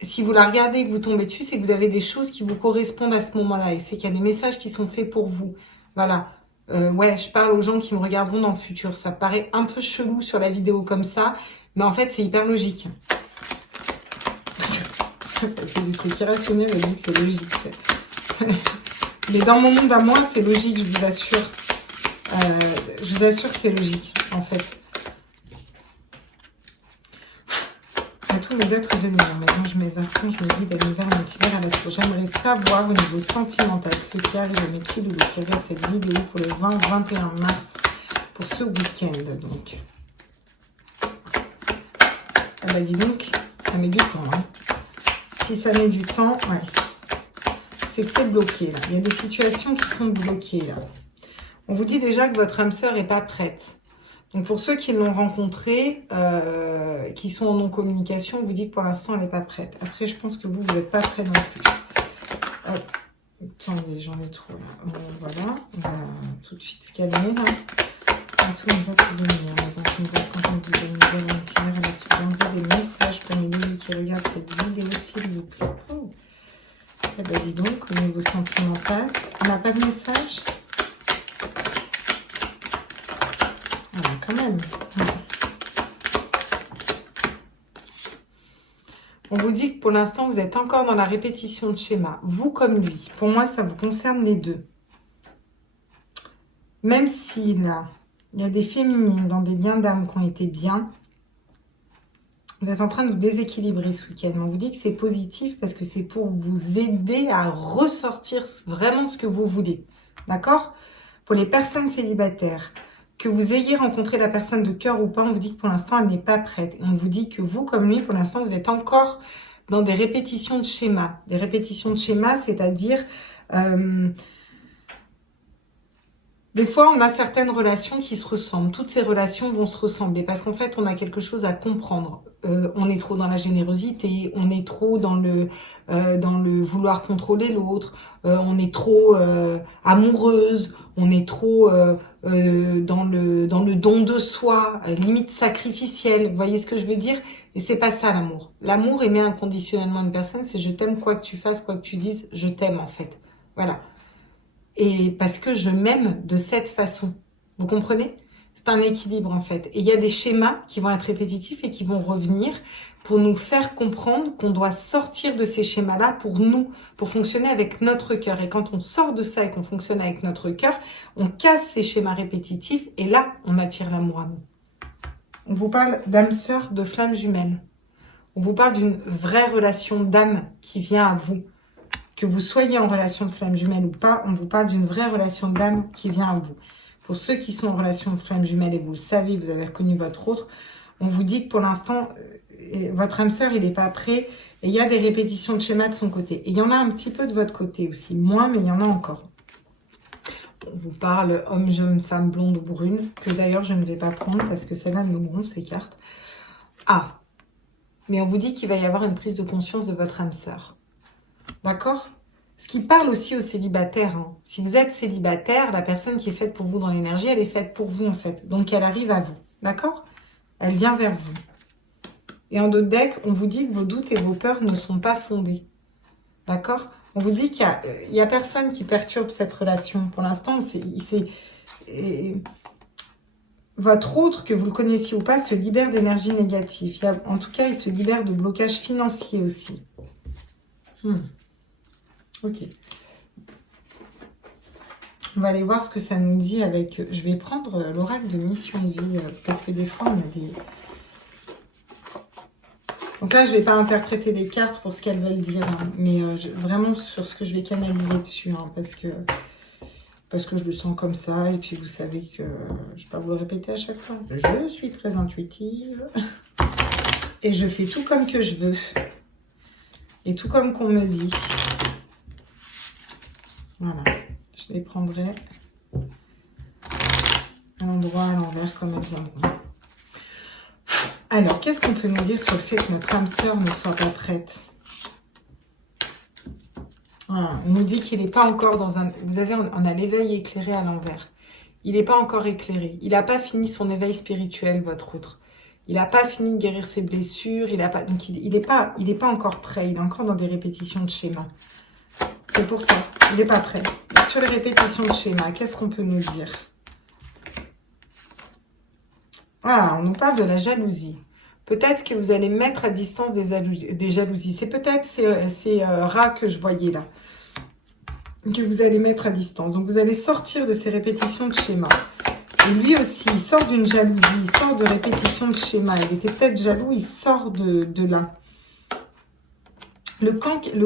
Si vous la regardez et que vous tombez dessus, c'est que vous avez des choses qui vous correspondent à ce moment-là. Et c'est qu'il y a des messages qui sont faits pour vous. Voilà. Ouais, je parle aux gens qui me regarderont dans le futur. Ça paraît un peu chelou sur la vidéo comme ça, mais en fait, c'est hyper logique. C'est des trucs irrationnels, je dis que c'est logique. Mais dans mon monde à moi, c'est logique, je vous assure. Je vous assure que c'est logique, en fait. À tous mes êtres de lumière, mes anges, mes archanges, mes guides, à l'univers, à l'univers, à l'astro. J'aimerais savoir au niveau sentimental ce qui arrive à mes petits loulous qui regardent cette vidéo pour le 20-21 mars, pour ce week-end, donc. Ah bah dis donc, ça met du temps, hein. Si ça met du temps, ouais. C'est que c'est bloqué, là. Il y a des situations qui sont bloquées, là. On vous dit déjà que votre âme sœur n'est pas prête. Donc, pour ceux qui l'ont rencontrée, qui sont en non-communication, on vous dit que pour l'instant, elle n'est pas prête. Après, je pense que vous n'êtes pas prêt non plus. Attendez, j'en ai trop, là. Voilà, on va tout de suite se calmer, là. À tous les êtres de lumière, les anciens archanges, mes guides, l'univers, l'univers, à la suite. J'envoie des messages pour mes loulous qui regardent cette vidéo, s'il vous plaît. Oh. Eh ben, dis donc, au niveau sentimental, on n'a pas de message? Quand même. On vous dit que pour l'instant, vous êtes encore dans la répétition de schéma. Vous comme lui. Pour moi, ça vous concerne les deux. Même si là, il y a des féminines dans des liens d'âme qui ont été bien, vous êtes en train de vous déséquilibrer ce week-end. On vous dit que c'est positif parce que c'est pour vous aider à ressortir vraiment ce que vous voulez. D'accord? Pour les personnes célibataires, que vous ayez rencontré la personne de cœur ou pas, on vous dit que pour l'instant, elle n'est pas prête. Et on vous dit que vous, comme lui, pour l'instant, vous êtes encore dans des répétitions de schémas. Des répétitions de schémas, c'est-à-dire... Des fois, on a certaines relations qui se ressemblent. Toutes ces relations vont se ressembler parce qu'en fait, on a quelque chose à comprendre. On est trop dans la générosité, on est trop dans le vouloir contrôler l'autre, on est trop amoureuse, on est trop dans le don de soi, limite sacrificiel. Vous voyez ce que je veux dire? Et c'est pas ça l'amour. L'amour, aimer inconditionnellement une personne, c'est je t'aime quoi que tu fasses, quoi que tu dises, je t'aime en fait. Voilà. Et parce que je m'aime de cette façon. Vous comprenez? C'est un équilibre en fait. Et il y a des schémas qui vont être répétitifs et qui vont revenir pour nous faire comprendre qu'on doit sortir de ces schémas-là pour nous, pour fonctionner avec notre cœur. Et quand on sort de ça et qu'on fonctionne avec notre cœur, on casse ces schémas répétitifs et là, on attire l'amour à nous. On vous parle d'âme sœur, de flamme jumelle. On vous parle d'une vraie relation d'âme qui vient à vous. Que vous soyez en relation de flamme jumelle ou pas, on vous parle d'une vraie relation d'âme qui vient à vous. Pour ceux qui sont en relation de flamme jumelle et vous le savez, vous avez reconnu votre autre, on vous dit que pour l'instant, votre âme sœur, il n'est pas prêt et il y a des répétitions de schémas de son côté. Et il y en a un petit peu de votre côté aussi, moins, mais il y en a encore. On vous parle homme, jeune, femme, blonde ou brune, que d'ailleurs je ne vais pas prendre parce que celle-là me gonfle ces cartes. Ah, mais on vous dit qu'il va y avoir une prise de conscience de votre âme sœur. D'accord? Ce qui parle aussi aux célibataires. Hein. Si vous êtes célibataire, la personne qui est faite pour vous dans l'énergie, elle est faite pour vous en fait. Donc elle arrive à vous. D'accord? Elle vient vers vous. Et en d'autres decks, on vous dit que vos doutes et vos peurs ne sont pas fondés. D'accord? On vous dit qu'il y a personne qui perturbe cette relation. Pour l'instant, votre autre, que vous le connaissiez ou pas, se libère d'énergie négative. En tout cas, il se libère de blocages financiers aussi. Ok. On va aller voir ce que ça nous dit avec... Je vais prendre l'oracle de mission de vie, parce que des fois, on a des... Donc là, je ne vais pas interpréter les cartes pour ce qu'elles veulent dire, hein, mais vraiment sur ce que je vais canaliser dessus, hein, parce que je le sens comme ça, et puis vous savez que... je ne vais pas vous le répéter à chaque fois. Je suis très intuitive, et je fais tout comme que je veux, et tout comme qu'on me dit. Voilà, je les prendrai à l'endroit, à l'envers, comme elles viendront. Alors, qu'est-ce qu'on peut nous dire sur le fait que notre âme sœur ne soit pas prête? Voilà, on nous dit qu'il n'est pas encore dans un... Vous savez, on a l'éveil éclairé à l'envers. Il n'est pas encore éclairé. Il n'a pas fini son éveil spirituel, votre autre. Il n'a pas fini de guérir ses blessures. Donc, il n'est pas encore prêt. Il est encore dans des répétitions de schémas. C'est pour ça. Il n'est pas prêt. Sur les répétitions de schémas, qu'est-ce qu'on peut nous dire? Ah, on nous parle de la jalousie. Peut-être que vous allez mettre à distance des jalousies. C'est peut-être ces rats que je voyais là. Que vous allez mettre à distance. Donc, vous allez sortir de ces répétitions de schémas. Et lui aussi, il sort d'une jalousie. Il sort de répétitions de schémas. Il était peut-être jaloux. Il sort de là. Le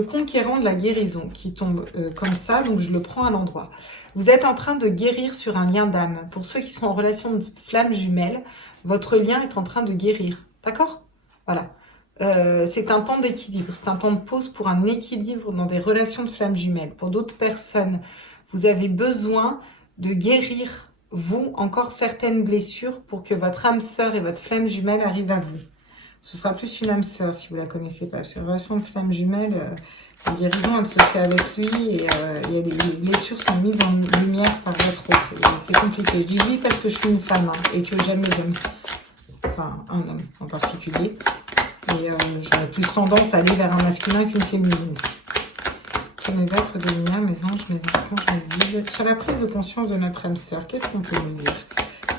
conquérant de la guérison qui tombe comme ça, donc je le prends à l'endroit. Vous êtes en train de guérir sur un lien d'âme. Pour ceux qui sont en relation de flamme jumelle, votre lien est en train de guérir. D'accord? Voilà. C'est un temps d'équilibre, c'est un temps de pause pour un équilibre dans des relations de flamme jumelle. Pour d'autres personnes, vous avez besoin de guérir, vous, encore certaines blessures pour que votre âme sœur et votre flamme jumelle arrivent à vous. Ce sera plus une âme sœur si vous ne la connaissez pas. Parce que la relation de flamme jumelle, la guérison, elle se fait avec lui et les blessures sont mises en lumière par votre autre. C'est compliqué. Je dis oui parce que je suis une femme et que j'aime les hommes. Enfin, un homme en particulier. Et j'aurais plus tendance à aller vers un masculin qu'une féminine. Mes êtres de lumière, mes anges, mes étranges, mes guides. Sur la prise de conscience de notre âme sœur, qu'est-ce qu'on peut nous dire?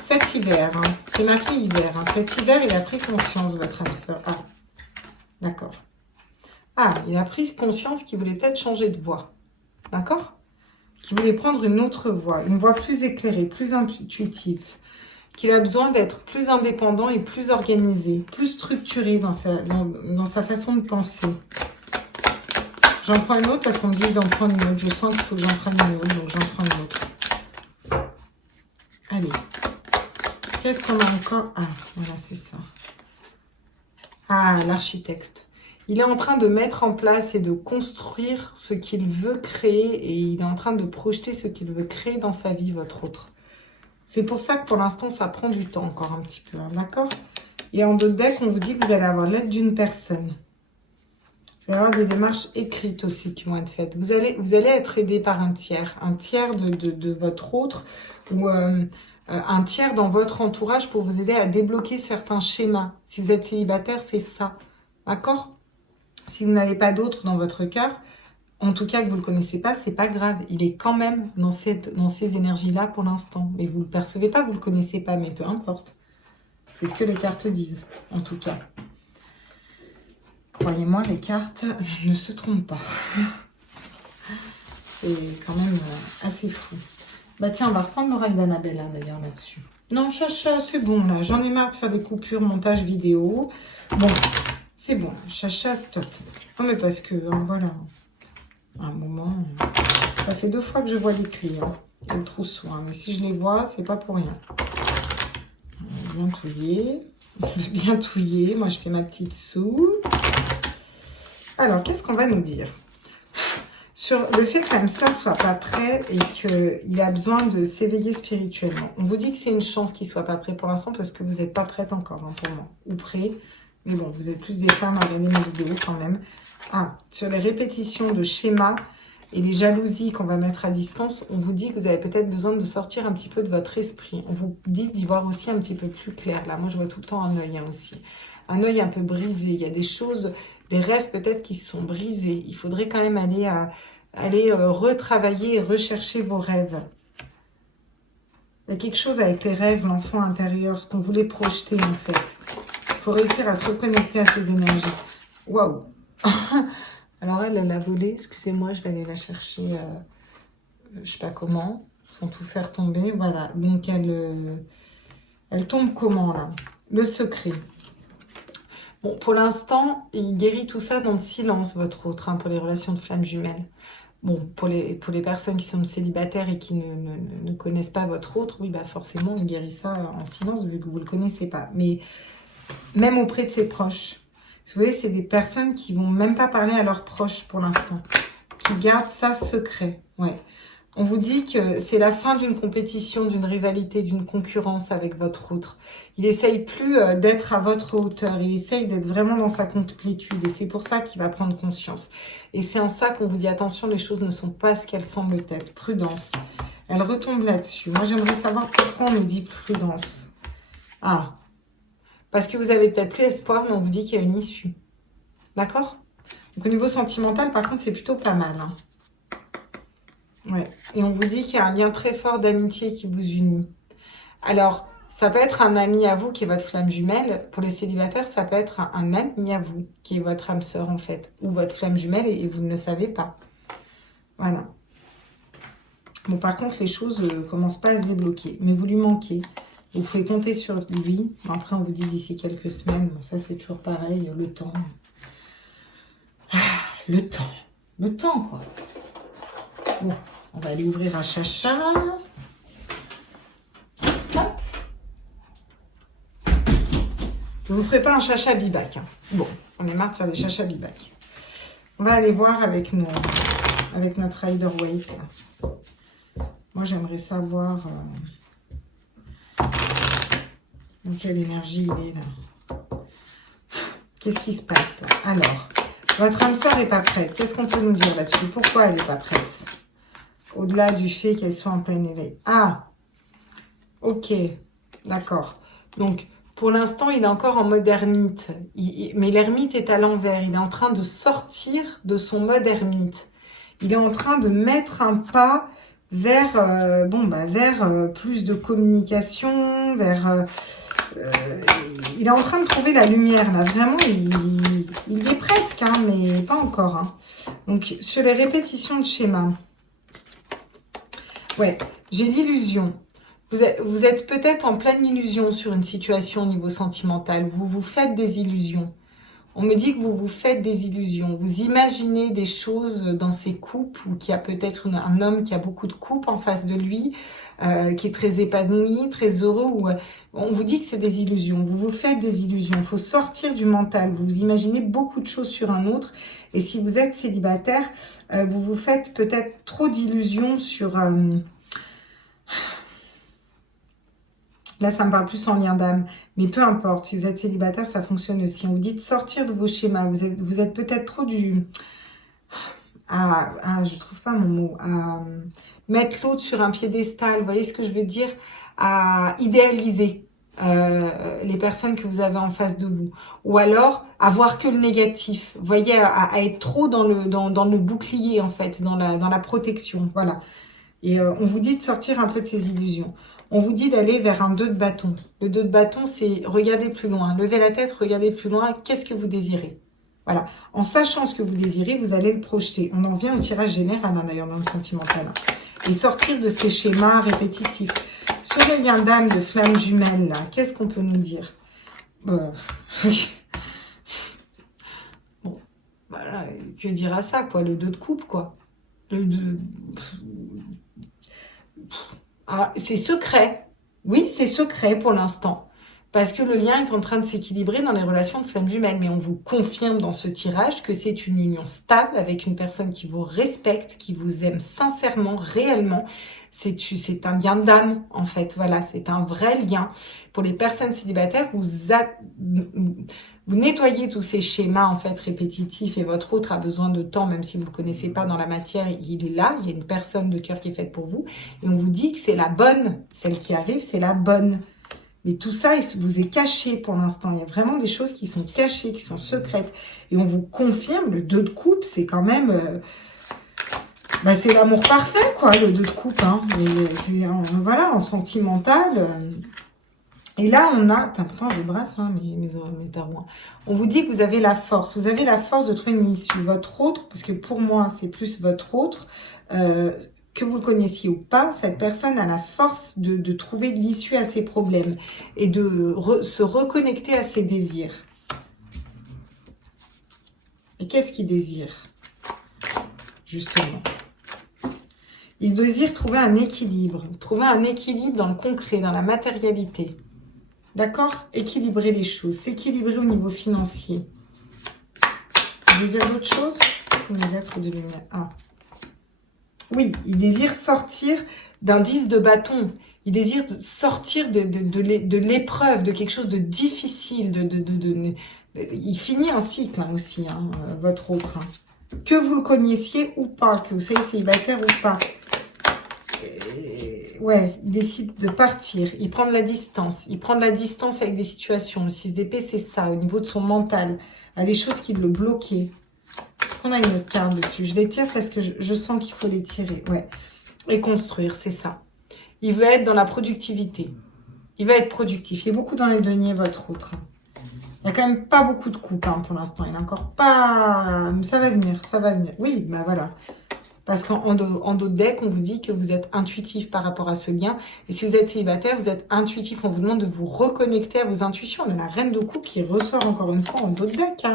Cet hiver, hein, c'est marqué hiver. Hein. Cet hiver, il a pris conscience de votre âme sœur. Ah, d'accord. Ah, il a pris conscience qu'il voulait peut-être changer de voie. D'accord? Qu'il voulait prendre une autre voie, une voie plus éclairée, plus intuitive. Qu'il a besoin d'être plus indépendant et plus organisé, plus structuré dans sa façon de penser. J'en prends une autre parce qu'on me dit d'en prendre une autre. Je sens qu'il faut que j'en prenne une autre, donc j'en prends une autre. Allez. Qu'est-ce qu'on a encore? Ah, voilà, c'est ça. Ah, l'architecte. Il est en train de mettre en place et de construire ce qu'il veut créer et il est en train de projeter ce qu'il veut créer dans sa vie, votre autre. C'est pour ça que pour l'instant, ça prend du temps encore un petit peu, hein, d'accord? Et en d'autres decks, on vous dit que vous allez avoir l'aide d'une personne. Il va y avoir des démarches écrites aussi qui vont être faites. Vous allez être aidé par un tiers de votre autre ou un tiers dans votre entourage pour vous aider à débloquer certains schémas. Si vous êtes célibataire, c'est ça, d'accord? Si vous n'avez pas d'autre dans votre cœur, en tout cas que vous ne le connaissez pas, c'est pas grave. Il est quand même dans ces énergies-là pour l'instant. Mais vous ne le percevez pas, vous ne le connaissez pas, mais peu importe. C'est ce que les cartes disent, en tout cas. Croyez-moi, les cartes ne se trompent pas. C'est quand même assez fou. Bah tiens, on va reprendre l'oracle d'Annabelle, hein, d'ailleurs, là-dessus. Non, Chacha, c'est bon, là. J'en ai marre de faire des coupures, montage vidéo. Bon, c'est bon. Chacha, stop. Non, mais parce que, voilà. À un moment, ça fait 2 fois que je vois les clés. Hein, et le trousseau. Hein, mais si je les vois, c'est pas pour rien. Bien touillé. Bien touillé. Moi, je fais ma petite soupe. Alors, qu'est-ce qu'on va nous dire sur le fait que l'âme sœur soit pas prêt et qu'il a besoin de s'éveiller spirituellement? On vous dit que c'est une chance qu'il soit pas prêt pour l'instant parce que vous n'êtes pas prête encore, hein, pour moi. Ou prêt. Mais bon, vous êtes plus des femmes à regarder mes vidéos quand même. Ah, sur les répétitions de schémas et les jalousies qu'on va mettre à distance, on vous dit que vous avez peut-être besoin de sortir un petit peu de votre esprit. On vous dit d'y voir aussi un petit peu plus clair. Là, moi, je vois tout le temps un œil, hein, aussi. Un œil un peu brisé. Il y a des choses, des rêves peut-être qui se sont brisés. Il faudrait quand même aller retravailler et rechercher vos rêves. Il y a quelque chose avec les rêves, l'enfant intérieur, ce qu'on voulait projeter en fait. Il faut réussir à se reconnecter à ces énergies. Waouh! Alors elle a volé, excusez-moi, je vais aller la chercher, je sais pas comment, sans tout faire tomber. Voilà, donc elle tombe comment là? Le secret. Bon, pour l'instant, il guérit tout ça dans le silence, votre autre, hein, pour les relations de flammes jumelles. Bon, pour les personnes qui sont célibataires et qui ne connaissent pas votre autre, oui, bah forcément, il guérit ça en silence, vu que vous ne le connaissez pas. Mais même auprès de ses proches, vous voyez, c'est des personnes qui vont même pas parler à leurs proches pour l'instant, qui gardent ça secret. Ouais. On vous dit que c'est la fin d'une compétition, d'une rivalité, d'une concurrence avec votre autre. Il essaye plus d'être à votre hauteur, il essaye d'être vraiment dans sa complétude et c'est pour ça qu'il va prendre conscience. Et c'est en ça qu'on vous dit attention, les choses ne sont pas ce qu'elles semblent être. Prudence. Elle retombe là-dessus. Moi, j'aimerais savoir pourquoi on nous dit prudence. Ah, parce que vous avez peut-être plus espoir, mais on vous dit qu'il y a une issue. D'accord? Donc au niveau sentimental, par contre, c'est plutôt pas mal, hein. Ouais. Et on vous dit qu'il y a un lien très fort d'amitié qui vous unit. Alors, ça peut être un ami à vous qui est votre flamme jumelle. Pour les célibataires, ça peut être un ami à vous qui est votre âme sœur en fait. Ou votre flamme jumelle et vous ne le savez pas. Voilà. Bon, par contre, les choses ne commencent pas à se débloquer. Mais vous lui manquez. Vous pouvez compter sur lui. Bon, après, on vous dit d'ici quelques semaines. Bon, ça, c'est toujours pareil. Le temps. Ah, le temps. Le temps, quoi. Bon. On va aller ouvrir un chacha. Hop. Je vous ferai pas un chacha bibac. Hein. Bon, on est marre de faire des chachas bibac. On va aller voir avec notre Rider Waite. Moi, j'aimerais savoir dans quelle énergie il est là. Qu'est-ce qui se passe là? Alors, votre âme sœur n'est pas prête. Qu'est-ce qu'on peut nous dire là-dessus? Pourquoi elle n'est pas prête? Au-delà du fait qu'elle soit en plein éveil. Ah, ok, d'accord. Donc, pour l'instant, il est encore en mode ermite. Mais l'ermite est à l'envers. Il est en train de sortir de son mode ermite. Il est en train de mettre un pas vers, vers plus de communication, vers... il est en train de trouver la lumière, là. Vraiment, il y est presque, hein, mais pas encore. Hein. Donc, sur les répétitions de schémas... Ouais, j'ai l'illusion. Vous êtes peut-être en pleine illusion sur une situation au niveau sentimental. Vous vous faites des illusions. On me dit que vous vous faites des illusions. Vous imaginez des choses dans ces coupes ou qu'il y a peut-être un homme qui a beaucoup de coupes en face de lui, qui est très épanoui, très heureux. Ou, on vous dit que c'est des illusions. Vous vous faites des illusions. Il faut sortir du mental. Vous vous imaginez beaucoup de choses sur un autre. Et si vous êtes célibataire, vous vous faites peut-être trop d'illusions sur... Là, ça me parle plus en lien d'âme. Mais peu importe, si vous êtes célibataire, ça fonctionne aussi. On vous dit de sortir de vos schémas. Vous êtes peut-être trop du... je trouve pas mon mot. À mettre l'autre sur un piédestal. Vous voyez ce que je veux dire? À idéaliser les personnes que vous avez en face de vous. Ou alors, à voir que le négatif. Vous voyez, à être trop dans le bouclier, en fait. Dans la protection. Voilà. Et on vous dit de sortir un peu de ces illusions. On vous dit d'aller vers un 2 de bâton. Le 2 de bâton, c'est regarder plus loin. Levez la tête, regardez plus loin. Qu'est-ce que vous désirez? Voilà. En sachant ce que vous désirez, vous allez le projeter. On en vient au tirage général, d'ailleurs, dans le sentimental. Et sortir de ces schémas répétitifs. Sur le lien d'âme de flamme jumelle, là, qu'est-ce qu'on peut nous dire? Bon, voilà, que dire à ça, quoi? Le 2 de coupe, quoi. Le 2... Ah, c'est secret. Oui, c'est secret pour l'instant. Parce que le lien est en train de s'équilibrer dans les relations de flamme jumelle. Mais on vous confirme dans ce tirage que c'est une union stable avec une personne qui vous respecte, qui vous aime sincèrement, réellement. C'est un lien d'âme, en fait. Voilà, c'est un vrai lien. Pour les personnes célibataires, vous nettoyez tous ces schémas, en fait, répétitifs. Et votre autre a besoin de temps, même si vous ne le connaissez pas dans la matière. Il est là, il y a une personne de cœur qui est faite pour vous. Et on vous dit que c'est la bonne. Celle qui arrive, c'est la bonne. Mais tout ça, il vous est caché pour l'instant. Il y a vraiment des choses qui sont cachées, qui sont secrètes. Et on vous confirme, le 2 de coupe, c'est quand même... c'est l'amour parfait, quoi, le 2 de coupe. Hein. Voilà, en sentimental. Et là, on a... Pourtant, je brasse mes tarots. On vous dit que vous avez la force. Vous avez la force de trouver une issue. Votre autre, parce que pour moi, c'est plus votre autre... que vous le connaissiez ou pas, cette personne a la force de trouver l'issue à ses problèmes et de se reconnecter à ses désirs. Et qu'est-ce qu'il désire? Justement. Il désire trouver un équilibre dans le concret, dans la matérialité. D'accord? Équilibrer les choses, s'équilibrer au niveau financier. Il désire d'autres choses? Les êtres de lumière. Ah. Oui, il désire sortir d'un 10 de bâton. Il désire sortir de l'épreuve, de quelque chose de difficile. Il finit un cycle aussi, votre autre. Que vous le connaissiez ou pas, que vous soyez célibataire ou pas. Ouais, il décide de partir. Il prend de la distance. Il prend de la distance avec des situations. Le 6 d'épée, c'est ça, au niveau de son mental. Il y a des choses qui le bloquaient. On a une autre carte dessus. Je les tire parce que je sens qu'il faut les tirer. Ouais. Et construire, c'est ça. Il veut être dans la productivité. Il va être productif. Il est beaucoup dans les deniers, votre autre. Il n'y a quand même pas beaucoup de coupes pour l'instant. Il n'a encore pas... Ça va venir, ça va venir. Oui, voilà. Parce qu'en dos de deck, on vous dit que vous êtes intuitif par rapport à ce lien. Et si vous êtes célibataire, vous êtes intuitif. On vous demande de vous reconnecter à vos intuitions. On a la reine de coupe qui ressort encore une fois en dos de deck.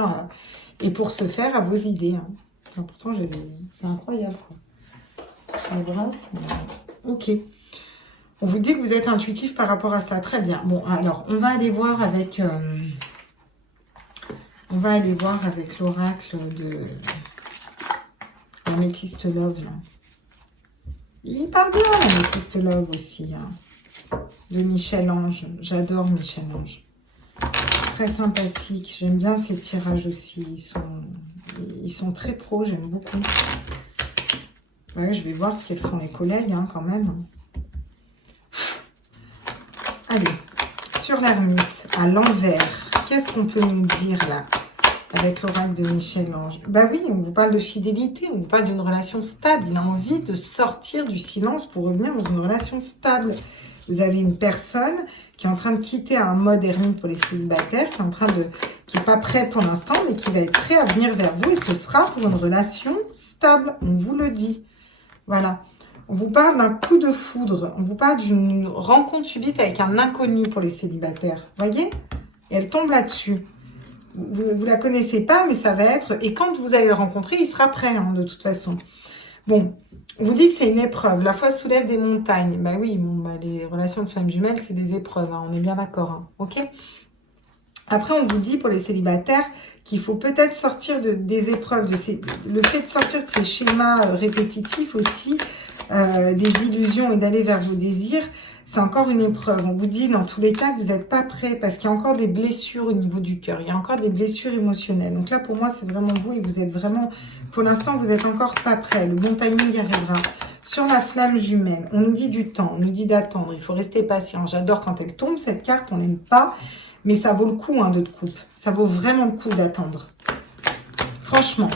Et pour ce faire, à vos idées. Pourtant, c'est incroyable. Les brasses. Ok. On vous dit que vous êtes intuitif par rapport à ça. Très bien. Bon, alors, on va aller voir avec... l'oracle de l'Améthyste Love. Là. Il parle bien, l'Améthyste Love aussi. De Michel-Ange. J'adore Michel-Ange. Très sympathique. J'aime bien ces tirages aussi. Ils sont très pros, j'aime beaucoup. Ouais, je vais voir ce qu'elles font les collègues, quand même. Allez, sur l'ermite, à l'envers, qu'est-ce qu'on peut nous dire là, avec l'oracle de Michel-Ange? Bah oui, on vous parle de fidélité, on vous parle d'une relation stable. Il a envie de sortir du silence pour revenir dans une relation stable. Vous avez une personne qui est en train de quitter un mode ermite pour les célibataires, qui n'est pas prêt pour l'instant, mais qui va être prêt à venir vers vous. Et ce sera pour une relation stable, on vous le dit. Voilà. On vous parle d'un coup de foudre. On vous parle d'une rencontre subite avec un inconnu pour les célibataires. Voyez? Et elle tombe là-dessus. Vous la connaissez pas, mais ça va être... Et quand vous allez le rencontrer, il sera prêt, de toute façon. Bon, on vous dit que c'est une épreuve. La foi soulève des montagnes. Bah oui, les relations de flammes jumelles, c'est des épreuves. On est bien d'accord. Ok? Après, on vous dit pour les célibataires qu'il faut peut-être sortir des épreuves. Le fait de sortir de ces schémas répétitifs aussi, des illusions et d'aller vers vos désirs, c'est encore une épreuve. On vous dit dans tous les cas que vous n'êtes pas prêt parce qu'il y a encore des blessures au niveau du cœur. Il y a encore des blessures émotionnelles. Donc là, pour moi, c'est vraiment vous et vous êtes vraiment, pour l'instant, vous n'êtes encore pas prêt. Le bon timing arrivera. Sur la flamme jumelle, on nous dit du temps, on nous dit d'attendre. Il faut rester patient. J'adore quand elle tombe, cette carte, on n'aime pas. Mais ça vaut le coup, de coupe. Ça vaut vraiment le coup d'attendre. Franchement.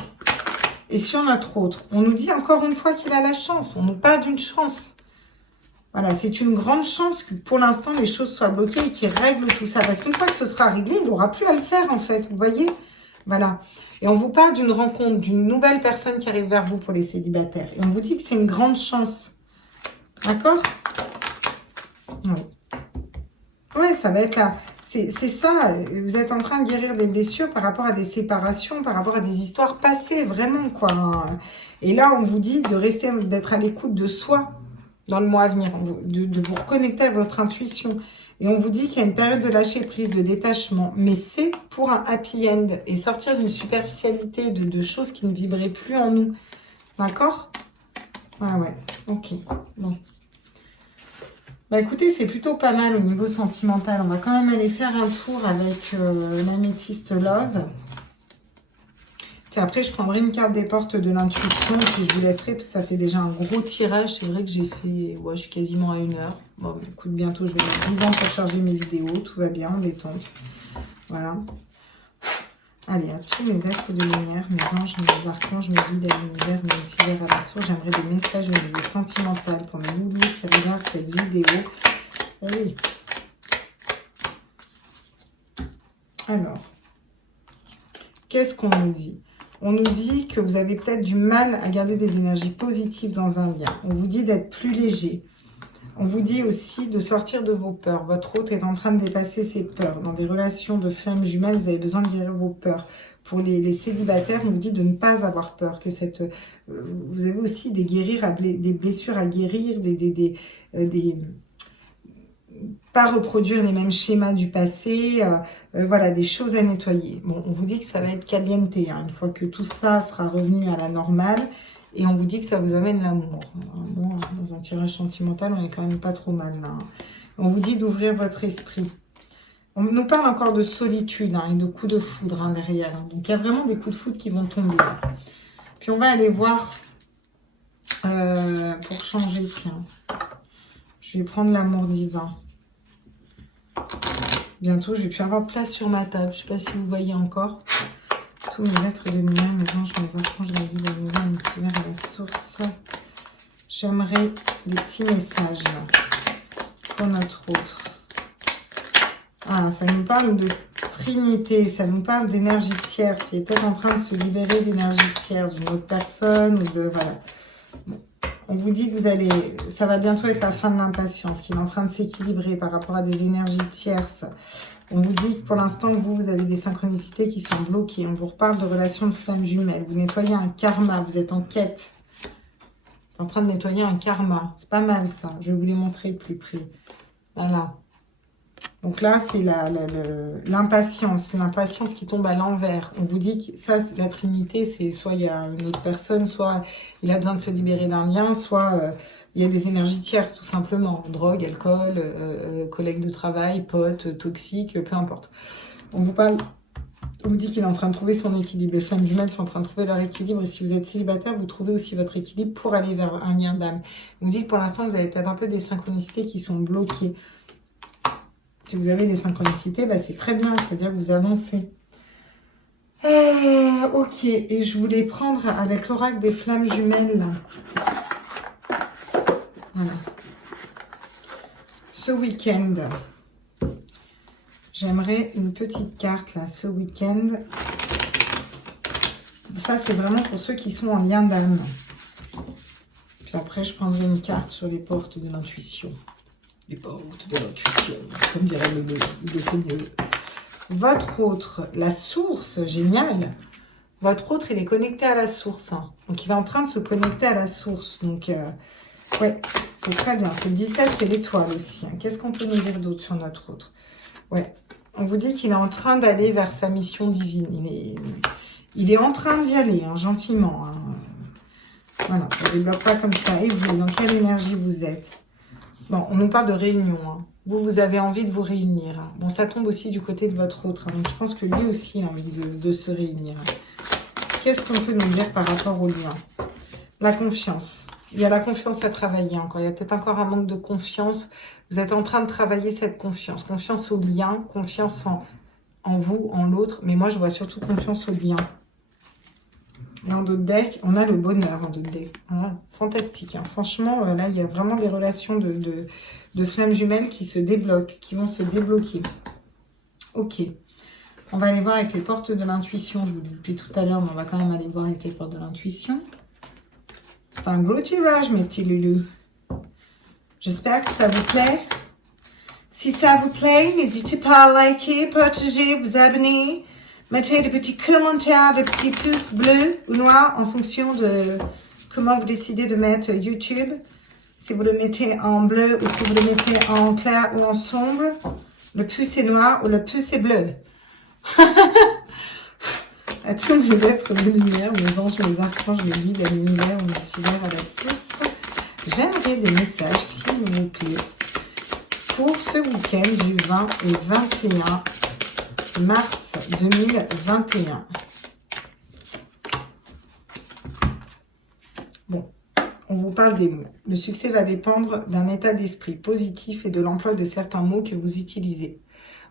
Et sur notre autre, on nous dit encore une fois qu'il a la chance. On nous parle d'une chance. Voilà, c'est une grande chance que pour l'instant, les choses soient bloquées et qu'il règle tout ça. Parce qu'une fois que ce sera réglé, il n'aura plus à le faire, en fait. Vous voyez? Voilà. Et on vous parle d'une rencontre, d'une nouvelle personne qui arrive vers vous pour les célibataires. Et on vous dit que c'est une grande chance. D'accord? Oui. Ouais, ça va être là. C'est ça. Vous êtes en train de guérir des blessures par rapport à des séparations, par rapport à des histoires passées, vraiment, quoi. Et là, on vous dit de rester, d'être à l'écoute de soi. Dans le mois à venir, de vous reconnecter à votre intuition. Et on vous dit qu'il y a une période de lâcher prise, de détachement. Mais c'est pour un happy end. Et sortir d'une superficialité, de choses qui ne vibraient plus en nous. D'accord? Ah ouais, ok. Bon. Bah écoutez, c'est plutôt pas mal au niveau sentimental. On va quand même aller faire un tour avec l'améthyste Love. Après, je prendrai une carte des portes de l'intuition, puis je vous laisserai, parce que ça fait déjà un gros tirage. C'est vrai que j'ai fait, ouais, je suis quasiment à 1 heure. Bon, écoute, bientôt, je vais mettre 10 ans pour charger mes vidéos. Tout va bien, en détente. Voilà. Allez, à tous mes êtres de lumière, mes anges, mes archanges, mes guides à l'univers, mes multivers à la source, j'aimerais des messages au niveau sentimental pour mes loulous qui regardent cette vidéo. Allez. Alors, qu'est-ce qu'on nous dit ? On nous dit que vous avez peut-être du mal à garder des énergies positives dans un lien. On vous dit d'être plus léger. On vous dit aussi de sortir de vos peurs. Votre hôte est en train de dépasser ses peurs. Dans des relations de flammes jumelles, vous avez besoin de guérir vos peurs. Pour les célibataires, on vous dit de ne pas avoir peur. Que vous avez aussi des blessures à guérir, pas reproduire les mêmes schémas du passé, voilà, des choses à nettoyer. Bon, on vous dit que ça va être caliente, une fois que tout ça sera revenu à la normale, et on vous dit que ça vous amène l'amour. Bon, dans un tirage sentimental, on est quand même pas trop mal là. On vous dit d'ouvrir votre esprit. On nous parle encore de solitude et de coups de foudre derrière. Donc, il y a vraiment des coups de foudre qui vont tomber. Là. Puis, on va aller voir pour changer, tiens. Je vais prendre l'amour divin. Bientôt, je vais plus avoir de place sur ma table. Je ne sais pas si vous voyez encore. Tous mes êtres de lumière, mes anges, mes archanges, mes guides, mes lumières, mes petits vers à la source. J'aimerais des petits messages là, pour notre autre. Ah, ça nous parle de trinité, ça nous parle d'énergie tierce. Il est peut-être en train de se libérer d'énergie tierce d'une autre personne ou de... Voilà. Bon. On vous dit que ça va bientôt être la fin de l'impatience, qu'il est en train de s'équilibrer par rapport à des énergies tierces. On vous dit que pour l'instant, vous avez des synchronicités qui sont bloquées. On vous reparle de relations de flammes jumelles. Vous nettoyez un karma, vous êtes en quête. Vous êtes en train de nettoyer un karma. C'est pas mal ça. Je vais vous les montrer de plus près. Voilà. Donc là, c'est l'impatience. C'est l'impatience qui tombe à l'envers. On vous dit que ça, la trinité, c'est soit il y a une autre personne, soit il a besoin de se libérer d'un lien, soit il y a des énergies tierces, tout simplement. Drogue, alcool, collègues de travail, potes, toxiques, peu importe. On vous dit qu'il est en train de trouver son équilibre. Les flammes jumelles sont en train de trouver leur équilibre. Et si vous êtes célibataire, vous trouvez aussi votre équilibre pour aller vers un lien d'âme. On vous dit que pour l'instant, vous avez peut-être un peu des synchronicités qui sont bloquées. Si vous avez des synchronicités, bah c'est très bien, c'est-à-dire que vous avancez. Ok, et je voulais prendre avec l'oracle des flammes jumelles. Voilà. Ce week-end, j'aimerais une petite carte, là, ce week-end. Ça, c'est vraiment pour ceux qui sont en lien d'âme. Puis après, je prendrai une carte sur les portes de l'intuition. Les portes de l'intuition, comme dirait le fameux. Votre autre, la source, génial. Votre autre, il est connecté à la source. Hein. Donc, il est en train de se connecter à la source. Donc, ouais, c'est très bien. C'est le 17, c'est l'étoile aussi. Hein. Qu'est-ce qu'on peut nous dire d'autre sur notre autre? Ouais, on vous dit qu'il est en train d'aller vers sa mission divine. Il est en train d'y aller, hein, gentiment. Hein. Voilà, ça ne débloque pas comme ça. Et vous, dans quelle énergie vous êtes? Bon, on nous parle de réunion. Hein. Vous avez envie de vous réunir. Hein. Bon, ça tombe aussi du côté de votre autre. Hein. Donc, je pense que lui aussi, il a envie de se réunir. Qu'est-ce qu'on peut nous dire par rapport au lien? La confiance. Il y a la confiance à travailler encore. Il y a peut-être encore un manque de confiance. Vous êtes en train de travailler cette confiance. Confiance au lien, confiance en vous, en l'autre. Mais moi, je vois surtout confiance au lien. Et en d'autres decks, on a le bonheur en d'autres decks. Voilà. Fantastique. Hein. Franchement, là, il y a vraiment des relations de flammes jumelles qui se débloquent, qui vont se débloquer. Ok. On va aller voir avec les portes de l'intuition. Je vous le dis depuis tout à l'heure, mais on va quand même aller voir avec les portes de l'intuition. C'est un gros tirage, mes petits loulous. J'espère que ça vous plaît. Si ça vous plaît, n'hésitez pas à liker, partager, vous abonner. Mettez des petits commentaires, des petits pouces bleus ou noirs en fonction de comment vous décidez de mettre YouTube. Si vous le mettez en bleu ou si vous le mettez en clair ou en sombre. Le pouce est noir ou le pouce est bleu. À tous mes êtres de lumière, mes anges, mes archanges, mes guides à l'univers, au multivers, à la source, j'aimerais des messages, s'il vous plaît, pour ce week-end du 20 et 21 mars 2021. Bon, on vous parle des mots. Le succès va dépendre d'un état d'esprit positif et de l'emploi de certains mots que vous utilisez.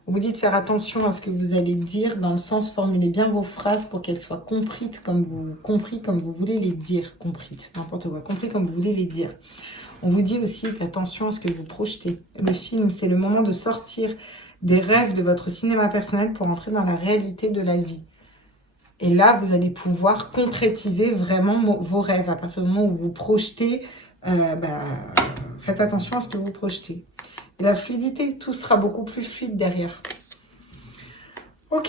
On vous dit de faire attention à ce que vous allez dire, dans le sens, formulez bien vos phrases pour qu'elles soient comprises comme vous voulez les dire. Comprises, n'importe quoi, compris comme vous voulez les dire. On vous dit aussi attention à ce que vous projetez. Le film, c'est le moment de sortir des rêves de votre cinéma personnel pour entrer dans la réalité de la vie. Et là, vous allez pouvoir concrétiser vraiment vos rêves. À partir du moment où vous projetez, faites attention à ce que vous projetez. Et la fluidité, tout sera beaucoup plus fluide derrière. Ok,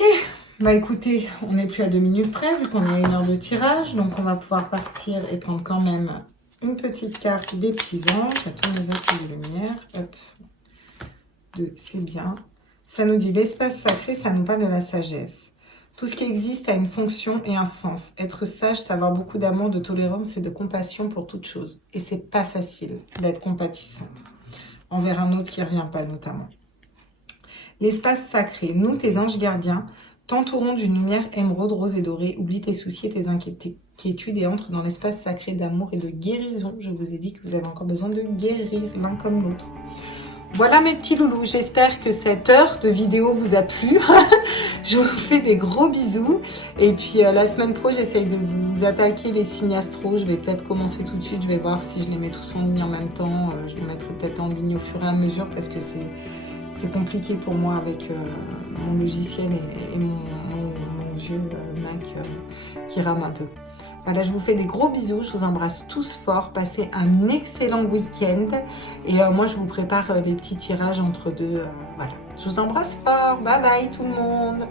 bah écoutez, on n'est plus à 2 minutes près, vu qu'on a 1 heure de tirage. Donc on va pouvoir partir et prendre quand même une petite carte des petits anges. À tous mes êtres de lumière. Hop, 2, c'est bien. Ça nous dit l'espace sacré, ça nous parle de la sagesse. Tout ce qui existe a une fonction et un sens. Être sage, c'est avoir beaucoup d'amour, de tolérance et de compassion pour toute chose. Et c'est pas facile d'être compatissant envers un autre qui ne revient pas, notamment. L'espace sacré, nous, tes anges gardiens, t'entourons d'une lumière émeraude, rose et dorée. Oublie tes soucis et tes inquiétudes et entre dans l'espace sacré d'amour et de guérison. Je vous ai dit que vous avez encore besoin de guérir l'un comme l'autre. Voilà mes petits loulous, j'espère que cette heure de vidéo vous a plu. Je vous fais des gros bisous. Et puis la semaine pro, j'essaye de vous attaquer les signes astro. Je vais peut-être commencer tout de suite. Je vais voir si je les mets tous en ligne en même temps. Je les mettrai peut-être en ligne au fur et à mesure parce que c'est compliqué pour moi avec mon logiciel et mon vieux Mac qui rame un peu. Voilà, je vous fais des gros bisous, je vous embrasse tous fort, passez un excellent week-end et moi je vous prépare les petits tirages entre deux, voilà. Je vous embrasse fort, bye bye tout le monde.